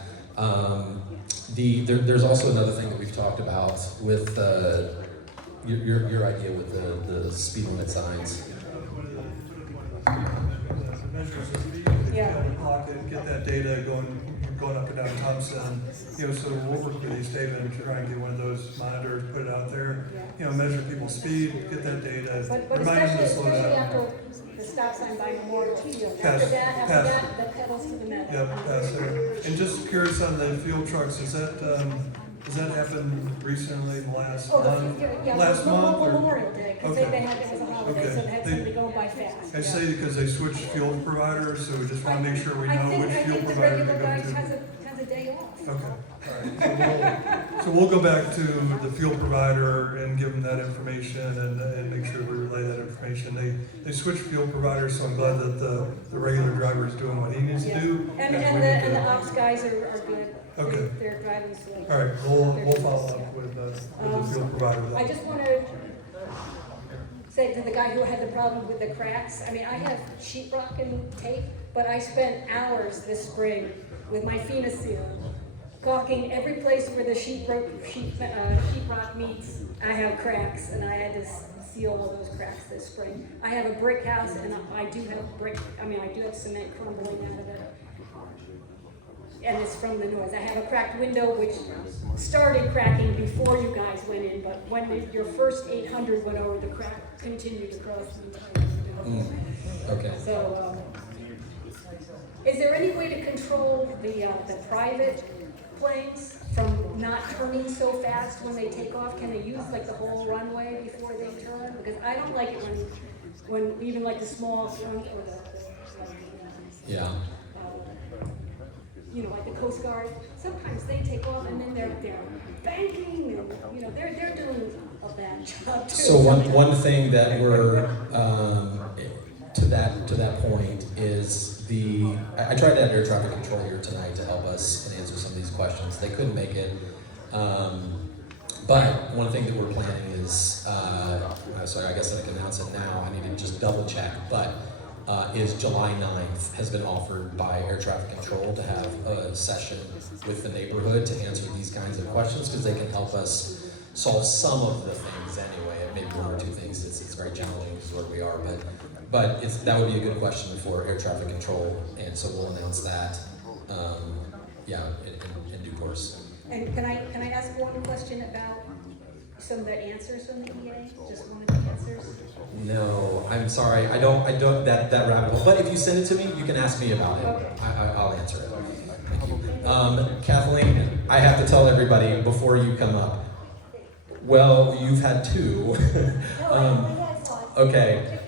There's also another thing that we've talked about with your idea with the speed limit signs. Measures the speed, clock it, get that data going up and down Thompson. You know, so we'll work with East Haven to try and get one of those monitors, put it out there. You know, measure people's speed, get that data, But remind them to especially slow down. after the stop sign by Memorial T. After Pass- that, pass. the pedals to the metal. Yep, pass there. And just curious on the fuel trucks, does that happen recently, last Oh, month? yeah, Last month or? Memorial Day, because Okay. they had, it was a holiday, Okay. so they had somebody going by fast. I say because they switched fuel providers, so we just want to make sure we know which I fuel think the provider to regular go guy to. has a day off. Okay, all right. So we'll go back to the fuel provider and give them that information and make sure we relay that information. They switched fuel providers, so I'm glad that the regular driver is doing what he needs to do. And we need the to- ops guys are good. Okay. They're driving slow. All right, we'll follow up with the fuel provider. I just want to say to the guy who had the problem with the cracks, I mean, I have sheetrock and tape, but I spent hours this spring with my Seal caulking every place where the sheetrock meets. I have cracks, and I had to seal all those cracks this spring. I have a brick house, and I do have I do have cement crumbling out of it. And it's from the noise. I have a cracked window which started cracking before you guys went in, but when your first 800 went over, the crack continued across the entire window. Okay. So, is there any way to control the private planes from not turning so fast when they take off? Can they use like the whole runway before they turn? Because I don't like it when even like the small front or Yeah. you know, like the Coast Guard, sometimes they take off and then they're banking and, you know, they're doing a bad job too. So one thing that we're to that point is I tried to have air traffic control here tonight to help us and answer some of these questions. They couldn't make it, but one thing that we're planning is sorry, I guess I can announce it now. I need to just double check, but is July 9th has been offered by air traffic control to have a session with the neighborhood to answer these kinds of questions because they can help us solve some of the things anyway. Maybe one or two things. It's very challenging because where we are, but that would be a good question for air traffic control, and so we'll announce that. In due course. And can I ask one question about some of the answers from the EA? Just one of the answers? No, I'm sorry. I don't that rabbit hole. But if you send it to me, you can ask me about it. Okay. I'll answer it. Thank you. Kathleen, I have to tell everybody before you come up. Well, you've had two. Okay,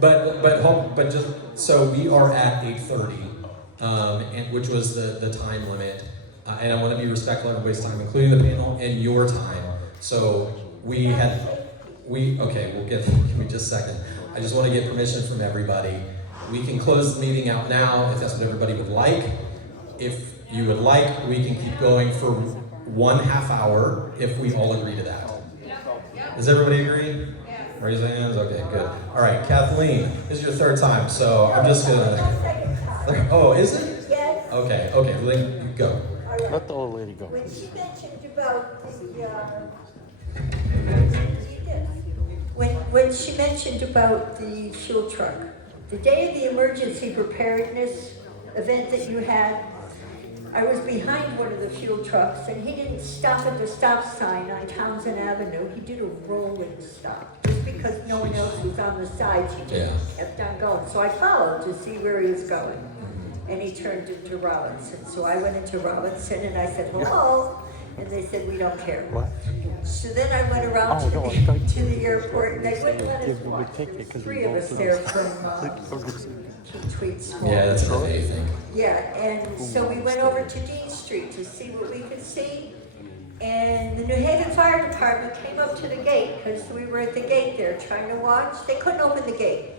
but just so we are at 8:30, and which was the time limit, and I want to be respectful of everybody's time, including the panel and your time. So okay, we'll give me just a second. I just want to get permission from everybody. We can close the meeting out now if that's what everybody would like. If you would like, we can keep going for 1.5 hour if we all agree to that. Does everybody agree? Raise your hands. Okay, good. All right, Kathleen, this is your third time, so I'm just gonna. Oh, is it? Yes. Okay, well then you go. Let the old lady go. When she mentioned about when she mentioned about the fuel truck, the day of the emergency preparedness event that you had, I was behind one of the fuel trucks and he didn't stop at the stop sign on Townsend Avenue. He did a rolling stop just because no one else was on the sides. He just kept on going. So I followed to see where he was going. And he turned into Robinson. So I went into Robinson and I said, hello. And they said, we don't care. So then I went around to the airport, and they wouldn't let us watch. There was 3 of us there from Tweed School. Yeah, that's an FAA thing. Yeah, and so we went over to Dean Street to see what we could see. And the New Haven Fire Department came up to the gate, because we were at the gate there trying to watch. They couldn't open the gate.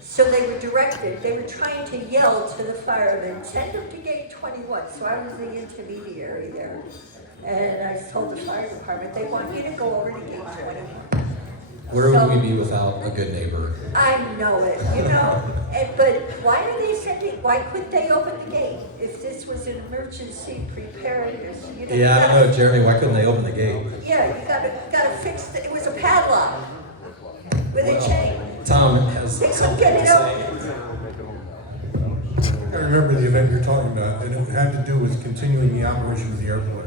So they were directed, they were trying to yell to the firemen, send them to gate 21. So I was the intermediary there. And I told the fire department, they want you to go over to gate 21. Where would we be without a good neighbor? I know it, you know, but why are they sending, why couldn't they open the gate? If this was an emergency preparedness, you know. Yeah, I don't know, Jeremy, why couldn't they open the gate? Yeah, you gotta fix it, it was a padlock with a chain. Tom has They couldn't something get to it say. open. I remember the event you're talking about, and it had to do with continuing the operation of the airport.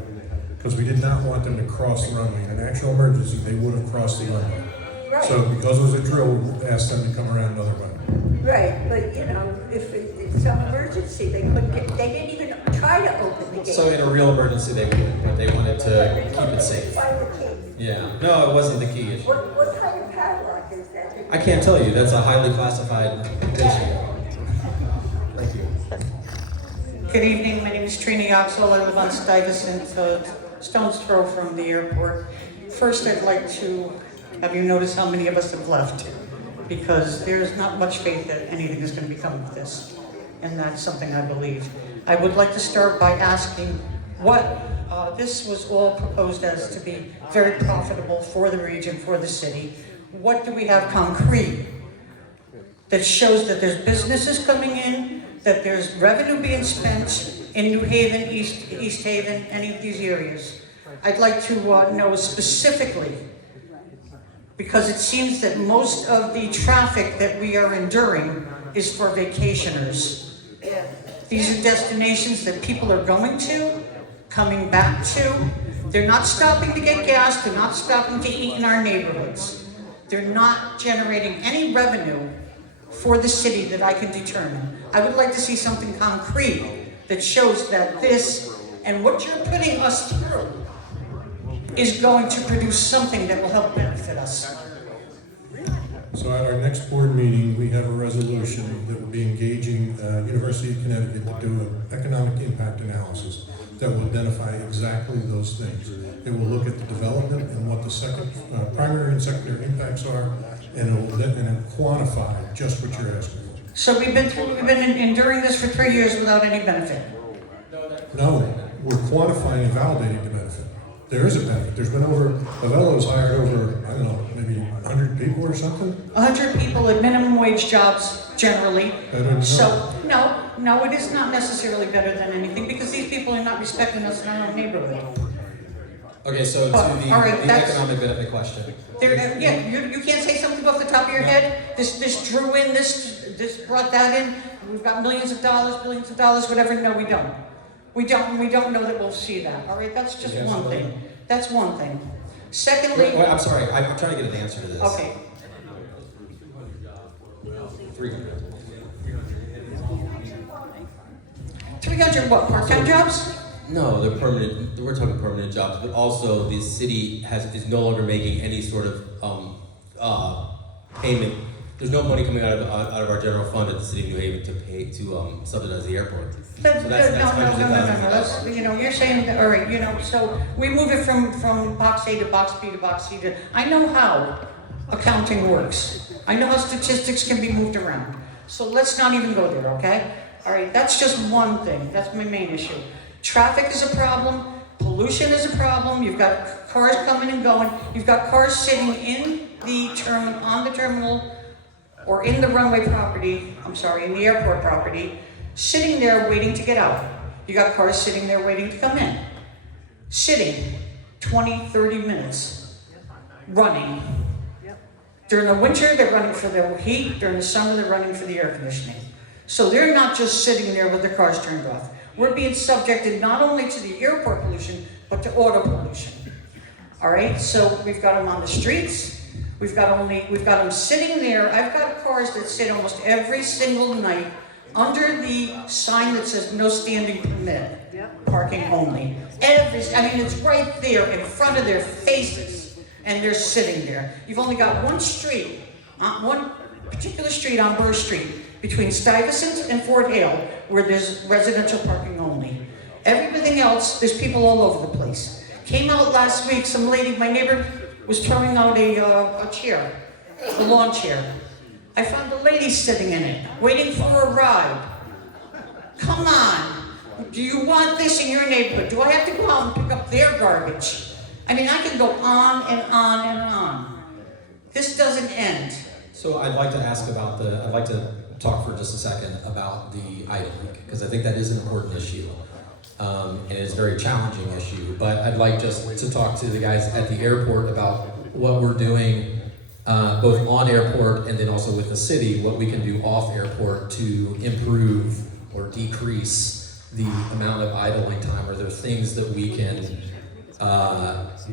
Because we did not want them to cross the runway. In an actual emergency, they would have crossed the runway. Right. So because it was a drill, we asked them to come around another runway. Right, but you know, if it's some emergency, they couldn't get, they didn't even try to open the gate. So in a real emergency, they would, but they wanted to keep it safe. By the key. Yeah, no, it wasn't the key issue. What kind of padlock is that? I can't tell you, that's a highly classified issue. Thank you. Good evening, my name is Trini Oxel, I live on Stuyvesant, stone's throw from the airport. First, I'd like to have you notice how many of us have left, because there's not much faith that anything is going to become of this, and that's something I believe. I would like to start by asking what this was all proposed as to be very profitable for the region, for the city. What do we have concrete that shows that there's businesses coming in, that there's revenue being spent in New Haven, East Haven, any of these areas? I'd like to know specifically, because it seems that most of the traffic that we are enduring is for vacationers. These are destinations that people are going to, coming back to. They're not stopping to get gas, they're not stopping to eat in our neighborhoods. They're not generating any revenue for the city that I can determine. I would like to see something concrete that shows that this and what you're putting us through is going to produce something that will help benefit us. So at our next board meeting, we have a resolution that will be engaging University of Connecticut to do an economic impact analysis that will identify exactly those things. It will look at the development and what the primary and secondary impacts are, and it will then quantify just what you're asking for. So we've been enduring this for 3 years without any benefit. No, we're quantifying and validating the benefit. There is a benefit. There's been Avello's hired over, I don't know, maybe 100 people or something? 100 people at minimum wage jobs generally. Better than So, no, it is not necessarily better than anything, because these people are not respecting us in our own neighborhood. Okay, so to But, the all right, that's- economic benefit question. Yeah, you can't say something off the top of your head. This drew in, this brought that in. We've got millions of dollars, whatever. No, we don't. We don't know that we'll see that. All right, that's just one thing. That's one thing. Secondly, Wait, I'm sorry, I'm trying to get an answer to this. okay. 300. 300 what? Part-time jobs? No, they're permanent. We're talking permanent jobs, but also the city is no longer making any sort of payment. There's no money coming out of our general fund at the city of New Haven to pay to subsidize the airport. No. hundreds of thousands. That's, you're saying, all right, so we move it from box A to box B to box C to, I know how accounting works. I know how statistics can be moved around. So let's not even go there, okay? All right, that's just one thing. That's my main issue. Traffic is a problem. Pollution is a problem. You've got cars coming and going. You've got cars sitting in on the terminal, or in the runway property, in the airport property, sitting there waiting to get out. You got cars sitting there waiting to come in. Sitting 20, 30 minutes, running. During the winter, they're running for the heat. During the summer, they're running for the air conditioning. So they're not just sitting there with their cars turned off. We're being subjected not only to the airport pollution, but to auto pollution. All right, so we've got them on the streets. We've got them sitting there. I've got cars that sit almost every single night under the sign that says no standing permit, parking only. It's right there in front of their faces, and they're sitting there. You've only got one street, one particular street on Burr Street, between Stuyvesant and Fort Hale, where there's residential parking only. Everything else, there's people all over the place. Came out last week, some lady, my neighbor was throwing out a chair, a lawn chair. I found a lady sitting in it, waiting for a ride. Come on. Do you want this in your neighborhood? Do I have to go out and pick up their garbage? I mean, I can go on and on and on. This doesn't end. So I'd like to ask about I'd like to talk for just a second about the idling, because I think that is an important issue. And it's a very challenging issue, but I'd like just to talk to the guys at the airport about what we're doing both on airport and then also with the city, what we can do off airport to improve or decrease the amount of idling time. Are there things that we can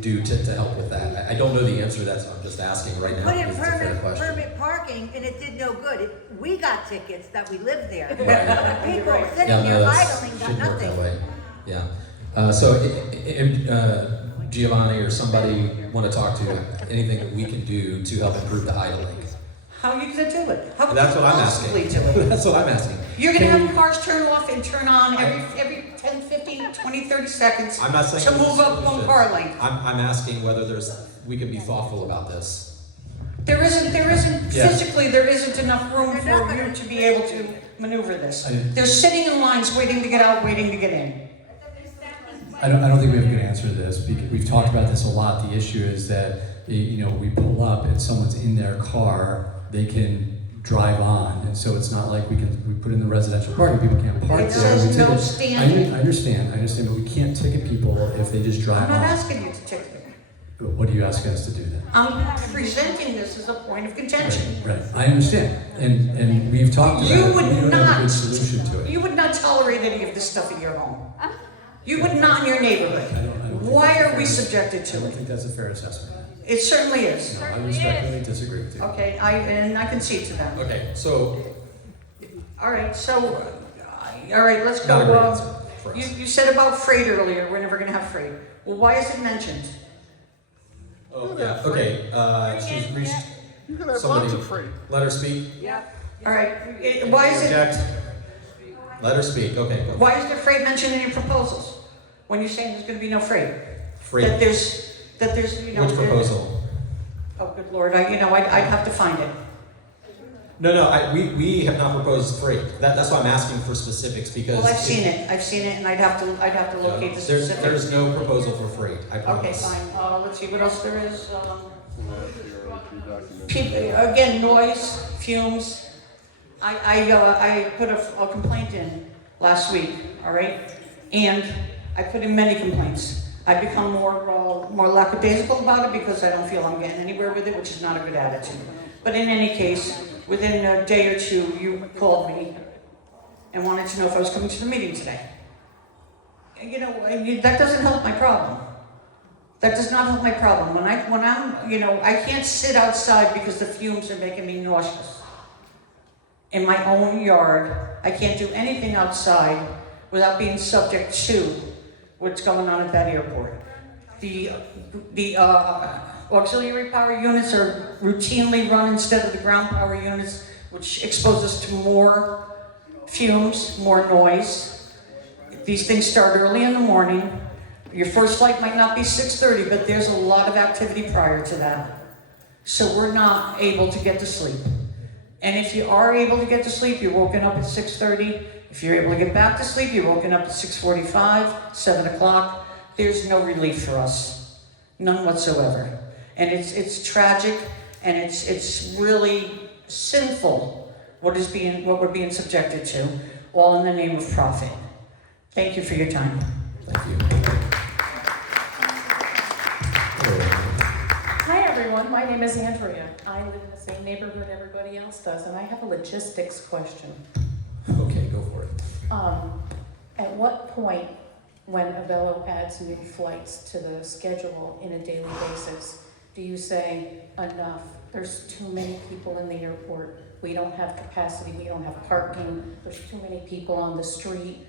do to help with that? I don't know the answer to that, so I'm just asking right now. Put in because it's a fair question. permit parking, and it did no good. We got tickets that we lived there. Right. People sitting Yeah, no, there that's- idling got shouldn't work that nothing. way. Yeah. Giovanni or somebody want to talk to anything that we can do to help improve the idling? How are you gonna do it? How That's could what you I'm possibly asking. do it? That's what I'm asking. You're gonna Can have cars turn off and turn on every 10, 15, 20, 30 seconds I'm not saying to there's a move up one solution. car length. I'm asking whether we can be thoughtful about this. There isn't Yeah. physically, there isn't enough room for you to be able to maneuver this. They're sitting in lines waiting to get out, waiting to get in. I don't think we have a good answer to this, because we've talked about this a lot. The issue is that, we pull up and someone's in their car, they can drive on, and so it's not like we put in the residential parking, people can't park there. It says We no ticket- standing. I understand, but we can't ticket people if they just drive I'm on. not asking you to ticket them. What are you asking us to do then? I'm presenting this as a point of contention. Right, I understand, and we've talked about it. You We would don't have a not, good solution to it. you would not tolerate any of this stuff in your home. You would not in your neighborhood. Why are we subjected I to don't it? think that's a fair assessment. It certainly is. No, I respectfully disagree with you. Okay, I concede to that. Okay, so All right, so, all right, let's Not a great go. answer for us. You said about freight earlier, we're never gonna have freight. Well, why is it mentioned? oh yeah, okay. She's reached. You can have Somebody lots of freight. let her speak. All right, why is it, Object. Let her speak. Okay. Go. why is there freight mentioned in your proposals? When you're saying there's gonna be no freight? Freight. That there's, Which proposal? Oh, good lord, I'd have to find it. No. We have not proposed freight. That's why I'm asking for specifics because. Well, I've seen it, and I'd have to locate the specifics. There's no proposal for freight. I Okay, promise. fine, let's see what else there is. Again, noise, fumes. I put a complaint in last week, all right? And I put in many complaints. I've become more lackadaisical about it because I don't feel I'm getting anywhere with it, which is not a good attitude. But in any case, within a day or two, you called me and wanted to know if I was coming to the meeting today. And that doesn't help my problem. That does not help my problem. When I'm, I can't sit outside because the fumes are making me nauseous. In my own yard, I can't do anything outside without being subject to what's going on at that airport. The auxiliary power units are routinely run instead of the ground power units, which expose us to more fumes, more noise. These things start early in the morning. Your first flight might not be 6:30, but there's a lot of activity prior to that. So we're not able to get to sleep. And if you are able to get to sleep, you're woken up at 6:30. If you're able to get back to sleep, you're woken up at 6:45, 7 o'clock. There's no relief for us. None whatsoever. And it's tragic, and it's really sinful what we're being subjected to, all in the name of profit. Thank you for your time. Thank you. Hi everyone, my name is Andrea. I live in the same neighborhood everybody else does, and I have a logistics question. Okay, go for it. At what point, when Avello adds new flights to the schedule in a daily basis, do you say, enough, there's too many people in the airport, we don't have capacity, we don't have parking, there's too many people on the street.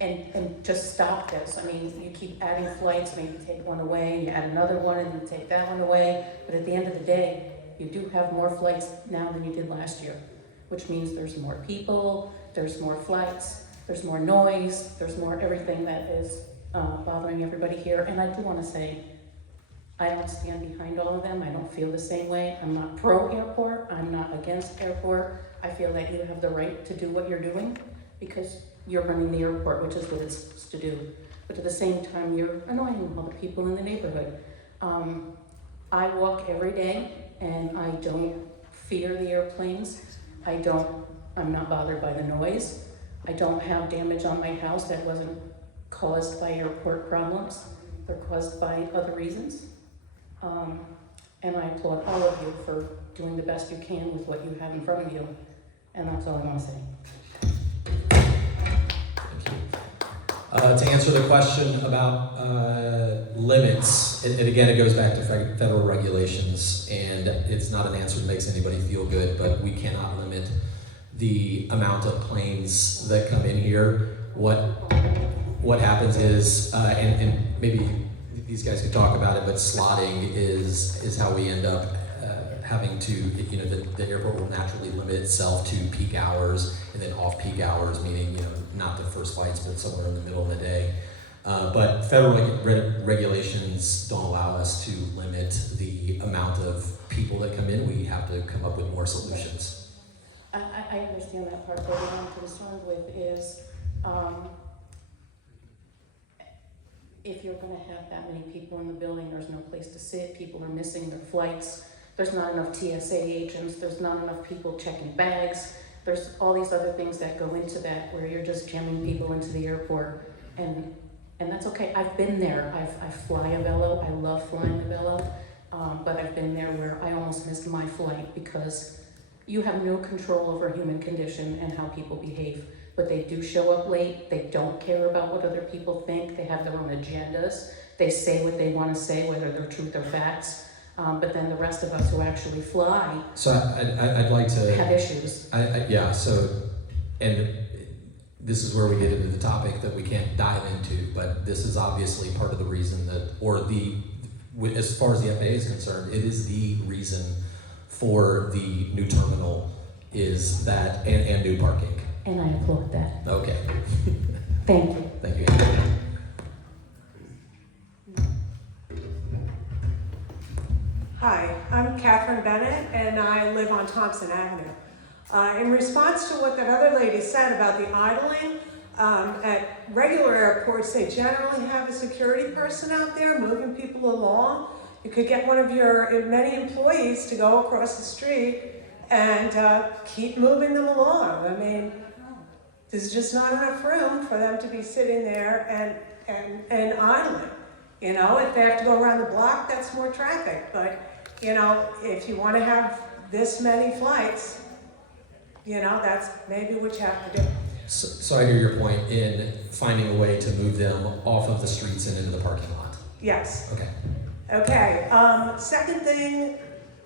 And just stop this. I mean, you keep adding flights, maybe take one away, you add another one and you take that one away. But at the end of the day, you do have more flights now than you did last year, which means there's more people, there's more flights, there's more noise, there's more everything that is bothering everybody here. And I do want to say, I don't stand behind all of them. I don't feel the same way. I'm not pro-airport. I'm not against airport. I feel that you have the right to do what you're doing because you're running the airport, which is what it's supposed to do. But at the same time, you're annoying all the people in the neighborhood. I walk every day and I don't fear the airplanes. I'm not bothered by the noise. I don't have damage on my house that wasn't caused by airport problems. They're caused by other reasons. And I applaud all of you for doing the best you can with what you have in front of you. And that's all I want to say. To answer the question about limits, and again, it goes back to federal regulations, and it's not an answer that makes anybody feel good, but we cannot limit the amount of planes that come in here. What happens is, and maybe these guys could talk about it, but slotting is how we end up having to, the airport will naturally limit itself to peak hours and then off-peak hours, meaning, not the first flights, but somewhere in the middle of the day. But federal regulations don't allow us to limit the amount of people that come in. We have to come up with more solutions. I understand that part, but what I'm concerned with is if you're going to have that many people in the building, there's no place to sit, people are missing their flights, there's not enough TSA agents, there's not enough people checking bags, there's all these other things that go into that where you're just jamming people into the airport, and that's okay. I've been there. I fly a Velo. I love flying the Velo, but I've been there where I almost missed my flight because you have no control over human condition and how people behave. But they do show up late. They don't care about what other people think. They have their own agendas. They say what they want to say, whether they're truth or facts. But then the rest of us who actually fly So I'd like to have issues. And this is where we get into the topic that we can't dive into, but this is obviously part of the reason that, as far as the FAA is concerned, it is the reason for the new terminal is that, and new parking. And I applaud that. Okay. Thank you. Thank you. Hi, I'm Catherine Bennett, and I live on Thompson Avenue. In response to what that other lady said about the idling, at regular airports, they generally have a security person out there moving people along. You could get one of your many employees to go across the street and keep moving them along. I mean, there's just not enough room for them to be sitting there and idling. If they have to go around the block, that's more traffic. But, if you want to have this many flights, that's maybe what you have to do. So I hear your point in finding a way to move them off of the streets and into the parking lot. Yes. Okay. Okay, second thing,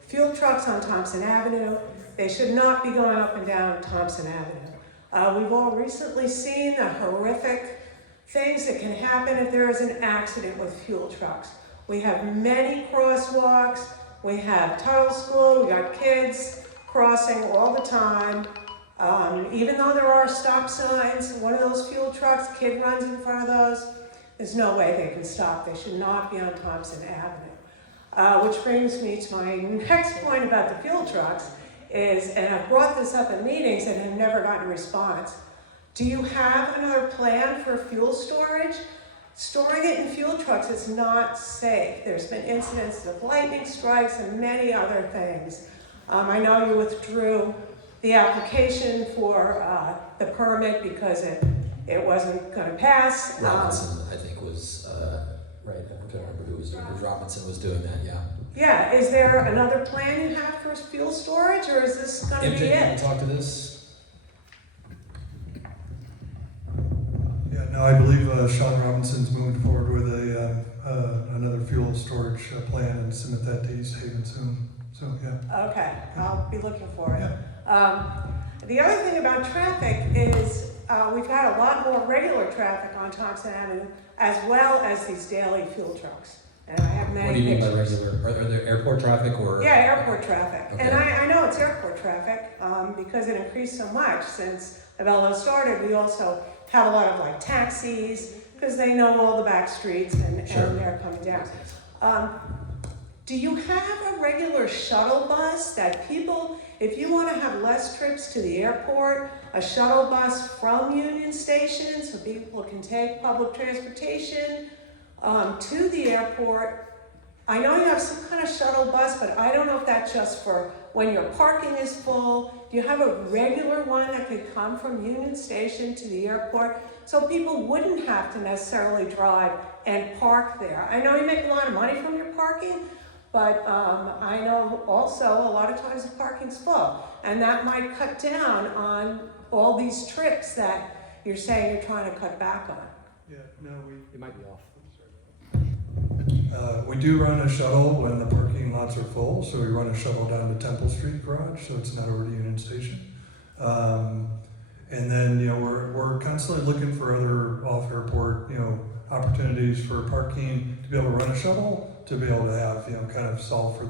fuel trucks on Thompson Avenue. They should not be going up and down Thompson Avenue. We've all recently seen the horrific things that can happen if there is an accident with fuel trucks. We have many crosswalks, we have title school, we got kids crossing all the time. Even though there are stop signs, one of those fuel trucks, kid runs in front of those, there's no way they can stop. They should not be on Thompson Avenue. Which brings me to my next point about the fuel trucks is, and I've brought this up in meetings and have never gotten a response, do you have another plan for fuel storage? Storing it in fuel trucks is not safe. There's been incidents of lightning strikes and many other things. I know you withdrew the application for the permit because it wasn't going to pass. Robinson, I think, was right. I can't remember who was Robinson was doing that. Yeah. Yeah. Is there another plan you have for fuel storage, or is this going to be it? Can you talk to this? Yeah, no, I believe Sean Robinson's moved forward with a another fuel storage plan and submit that to East Haven soon. So, yeah. Okay, I'll be looking for it. The other thing about traffic is we've had a lot more regular traffic on Thompson Avenue as well as these daily fuel trucks. And I have many What do you mean by pictures. regular? Are there airport traffic or? Yeah, airport traffic. Okay. And I know it's airport traffic because it increased so much since Avello started. We also have a lot of like taxis because they know all the back streets and they're coming down. Do you have a regular shuttle bus that people, if you want to have less trips to the airport, a shuttle bus from Union Station so people can take public transportation to the airport? I know you have some kind of shuttle bus, but I don't know if that's just for when your parking is full. Do you have a regular one that could come from Union Station to the airport so people wouldn't have to necessarily drive and park there? I know you make a lot of money from your parking, but I know also a lot of times the parking's full, and that might cut down on all these trips that you're saying you're trying to cut back on. Yeah, no, It might be off. we do run a shuttle when the parking lots are full, so we run a shuttle down to Temple Street Garage, so it's not over to Union Station. And then, we're constantly looking for other off-airport, opportunities for parking, to be able to run a shuttle, to be able to have, kind of solve for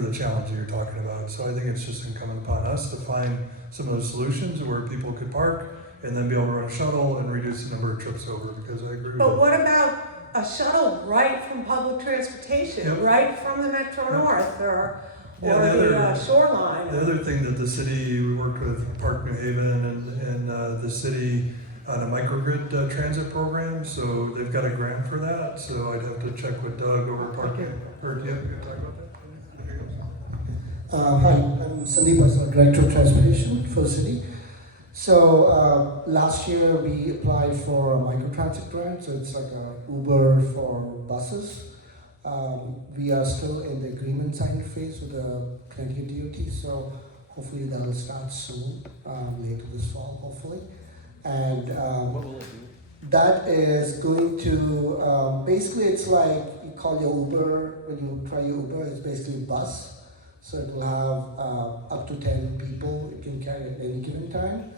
the challenge that you're talking about. So I think it's just incumbent upon us to find some of those solutions where people could park and then be able to run a shuttle and reduce the number of trips over, because I agree But with what about a shuttle right from public transportation, Yep. right from the Metro North or Yeah, the shoreline? The other thing that the city, we worked with Park New Haven and the city on a microgrid transit program, so they've got a grant for that, so I'd have to check with Doug over Park, or, yeah, we can talk about that. Hi, I'm Sandeep, I'm Director of Transportation for the city. So last year we applied for a microtransit grant, so it's like a Uber for buses. We are still in the agreement signing phase with the Connecticut DOT, so hopefully that will start soon, later this fall, hopefully. And that is going to, basically it's like you call your Uber, when you try your Uber, it's basically a bus. So it will have up to 10 people it can carry at any given time.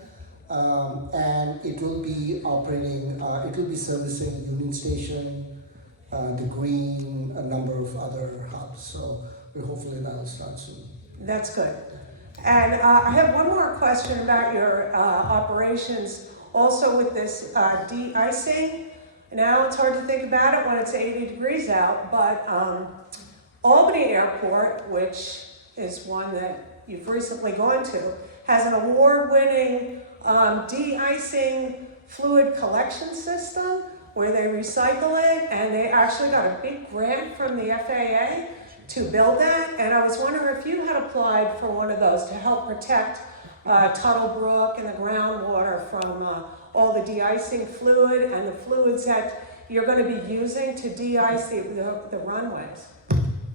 And it will be operating, it will be servicing Union Station, the Green, a number of other hubs. So we're hopefully that will start soon. That's good. And I have one more question about your operations, also with this de-icing. Now it's hard to think about it when it's 80 degrees out, but Albany Airport, which is one that you've recently gone to, has an award-winning de-icing fluid collection system where they recycle it, and they actually got a big grant from the FAA to build that. And I was wondering if you had applied for one of those to help protect Tuttle Brook and the groundwater from all the de-icing fluid and the fluids that you're going to be using to de-ice the runways.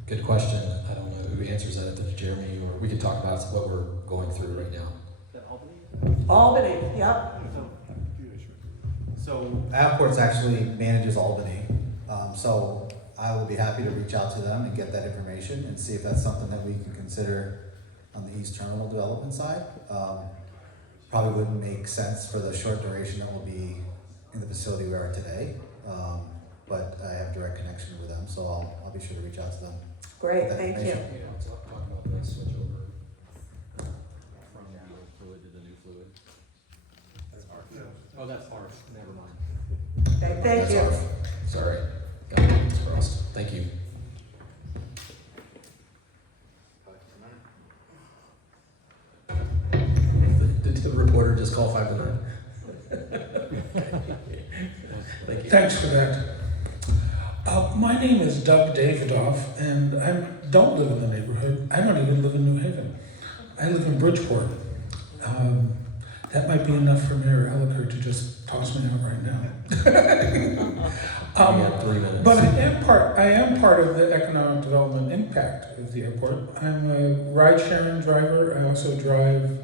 Good question. I don't know who answers that, if it's Jeremy, or we could talk about what we're going through right now. Albany, yep. So Airports actually manages Albany, so I will be happy to reach out to them and get that information and see if that's something that we can consider on the East Terminal development side. Probably wouldn't make sense for the short duration that will be in the facility we are today, but I have direct connection with them, so I'll be sure to reach out to them. Great, thank you. Talk about the switch over from the old fluid to the new fluid. That's harsh. Oh, that's harsh. Never mind. Okay, thank you. Harsh. Sorry. Got my fingers crossed. Thank you. Did the reporter just call 5 to 9? Thank you. Thanks for that. My name is Doug Davidoff, and I don't live in the neighborhood. I don't even live in New Haven. I live in Bridgeport. That might be enough for Mayor Elliker to just toss me out right now. You got 3 minutes. But I am part of the economic development impact of the airport. I'm a ride-sharing driver. I also drive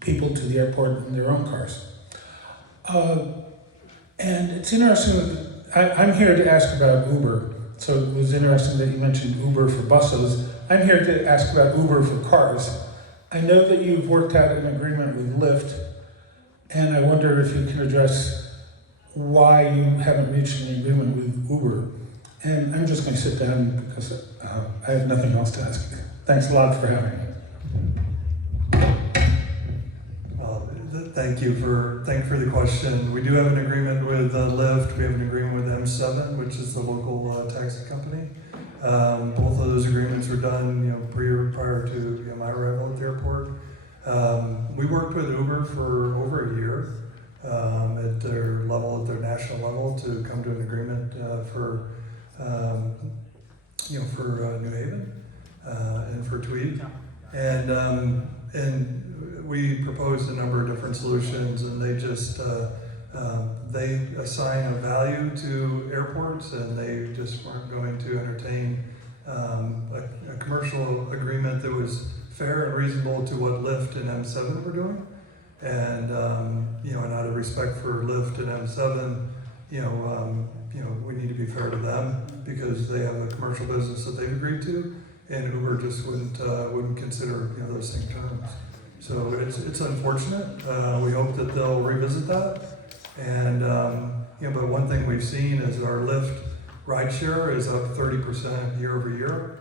people to the airport in their own cars. And it's interesting that I'm here to ask about Uber. So it was interesting that you mentioned Uber for buses. I'm here to ask about Uber for cars. I know that you've worked out an agreement with Lyft, and I wonder if you can address why you haven't reached an agreement with Uber. And I'm just going to sit down because I have nothing else to ask. Thanks a lot for having me. Thank you for the question. We do have an agreement with Lyft. We have an agreement with M7, which is the local taxi company. Both of those agreements were done, prior to my arrival at the airport. We worked with Uber for over a year at their national level, to come to an agreement for New Haven and for Tweed, and we proposed a number of different solutions, and they just they assign a value to airports, and they just weren't going to entertain a commercial agreement that was fair and reasonable to what Lyft and M7 were doing. And and out of respect for Lyft and M7, we need to be fair to them, because they have a commercial business that they've agreed to, and Uber just wouldn't consider those same terms. So it's unfortunate. We hope that they'll revisit that. And but one thing we've seen is our Lyft rideshare is up 30% year over year.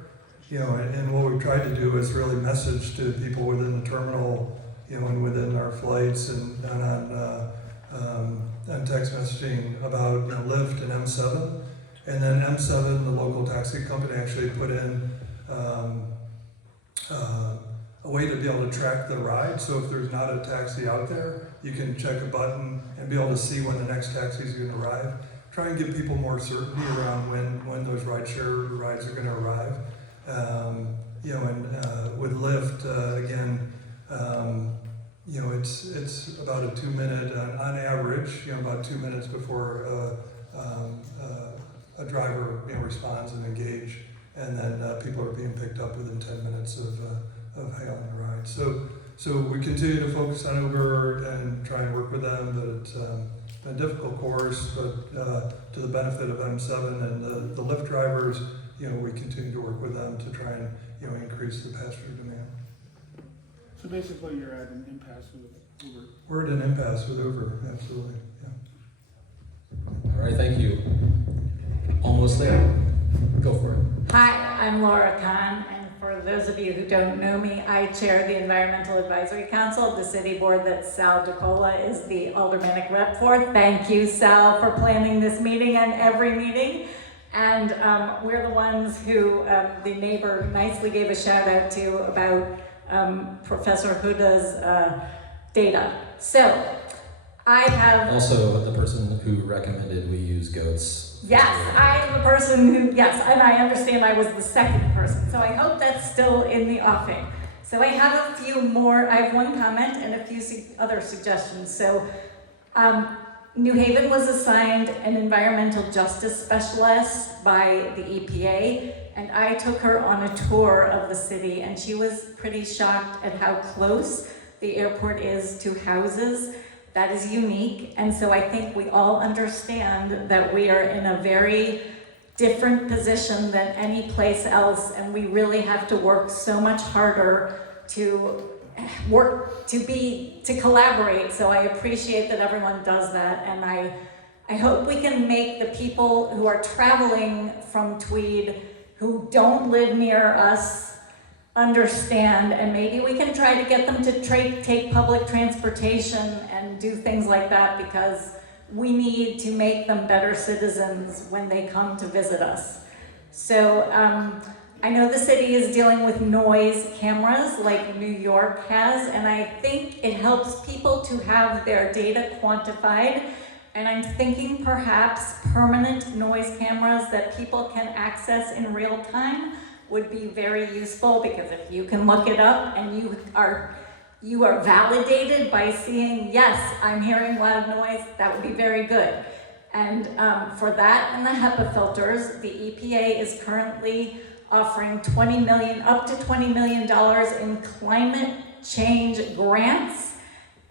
And what we've tried to do is really message to people within the terminal, and within our flights, and on text messaging about Lyft and M7. And then M7, the local taxi company, actually put in a way to be able to track the ride. So if there's not a taxi out there, you can check a button and be able to see when the next taxi is going to arrive. Try and give people more certainty around when those rideshare rides are going to arrive. With Lyft, again, it's about a 2-minute, on average, about 2 minutes before a driver responds and engage, and then people are being picked up within 10 minutes of hailing a ride. So we continue to focus on Uber and try and work with them, but it's been a difficult course, but to the benefit of M7 and the Lyft drivers, we continue to work with them to try and increase the passenger demand. So basically you're at an impasse with Uber. We're at an impasse with Uber, absolutely, yeah. All right, thank you. Almost there. Go for it. Hi, I'm Laura Kahn, and for those of you who don't know me, I chair the Environmental Advisory Council of the city board that Sal DeCola is the aldermanic rep for. Thank you, Sal, for planning this meeting and every meeting. And we're the ones who the neighbor nicely gave a shout out to about Professor Huda's data. So I have... Also, the person who recommended we use goats. Yes, I am the person who, yes, and I understand I was the second person, so I hope that's still in the offing. So I have a few more, I have one comment and a few other suggestions. So New Haven was assigned an environmental justice specialist by the EPA, and I took her on a tour of the city, and she was pretty shocked at how close the airport is to houses. That is unique, and so I think we all understand that we are in a very different position than any place else, and we really have to work so much harder to collaborate. So I appreciate that everyone does that, and I hope we can make the people who are traveling from Tweed, who don't live near us, understand, and maybe we can try to get them to take public transportation and do things like that, because we need to make them better citizens when they come to visit us. So I know the city is dealing with noise cameras like New York has, and I think it helps people to have their data quantified, and I'm thinking perhaps permanent noise cameras that people can access in real time would be very useful, because if you can look it up and you are validated by seeing, yes, I'm hearing loud noise, that would be very good. And for that and the HEPA filters, the EPA is currently offering up to $20 million in climate change grants.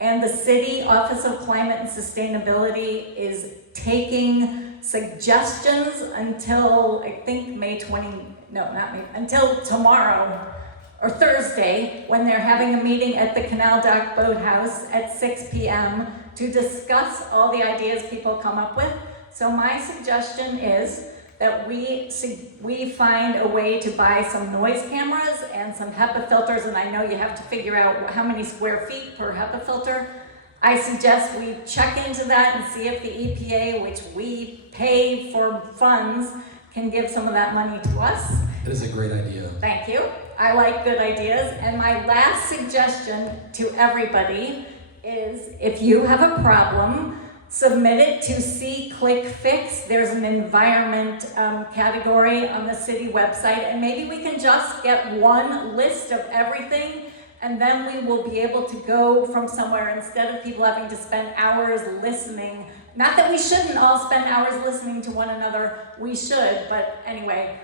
And the City Office of Climate and Sustainability is taking suggestions until, I think, until tomorrow or Thursday, when they're having a meeting at the Canal Dock Boathouse at 6 p.m. to discuss all the ideas people come up with. So my suggestion is that we find a way to buy some noise cameras and some HEPA filters, and I know you have to figure out how many square feet per HEPA filter. I suggest we check into that and see if the EPA, which we pay for funds, can give some of that money to us. That is a great idea. Thank you. I like good ideas. And my last suggestion to everybody is, if you have a problem, submit it to See, Click, Fix. There's an environment category on the city website, and maybe we can just get one list of everything, and then we will be able to go from somewhere instead of people having to spend hours listening. Not that we shouldn't all spend hours listening to one another, we should, but anyway,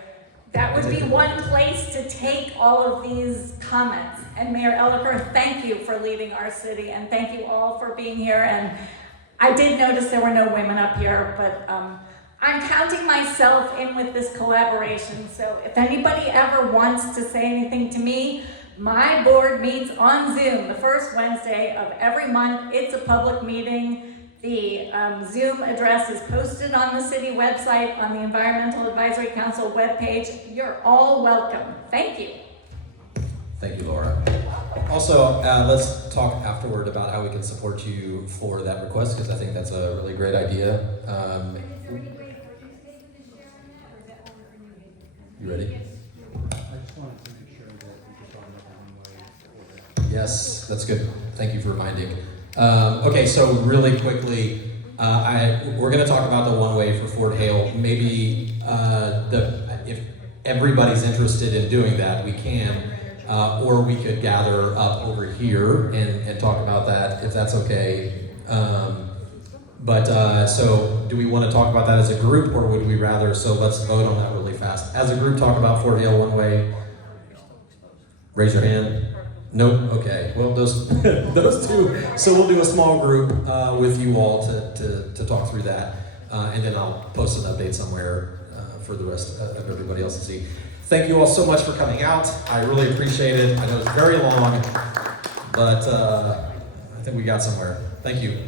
that would be one place to take all of these comments. And Mayor Elicker, thank you for leading our city, and thank you all for being here. And I did notice there were no women up here, but I'm counting myself in with this collaboration. So if anybody ever wants to say anything to me, my board meets on Zoom the first Wednesday of every month. It's a public meeting. The Zoom address is posted on the city website, on the Environmental Advisory Council webpage. You're all welcome. Thank you. Thank you, Laura. Also, let's talk afterward about how we can support you for that request, because I think that's a really great idea. You ready? Yes, that's good. Thank you for reminding. Okay, so really quickly, we're going to talk about the one-way for Fort Hale. Maybe if everybody's interested in doing that, we can. Or we could gather up over here and talk about that, if that's okay. So do we want to talk about that as a group, or would we rather, so let's vote on that really fast. As a group, talk about Fort Hale one-way. Raise your hand. Nope, okay. Well, those two. So we'll do a small group with you all to talk through that. And then I'll post an update somewhere for the rest of everybody else to see. Thank you all so much for coming out. I really appreciate it. I know it's very long, but I think we got somewhere. Thank you.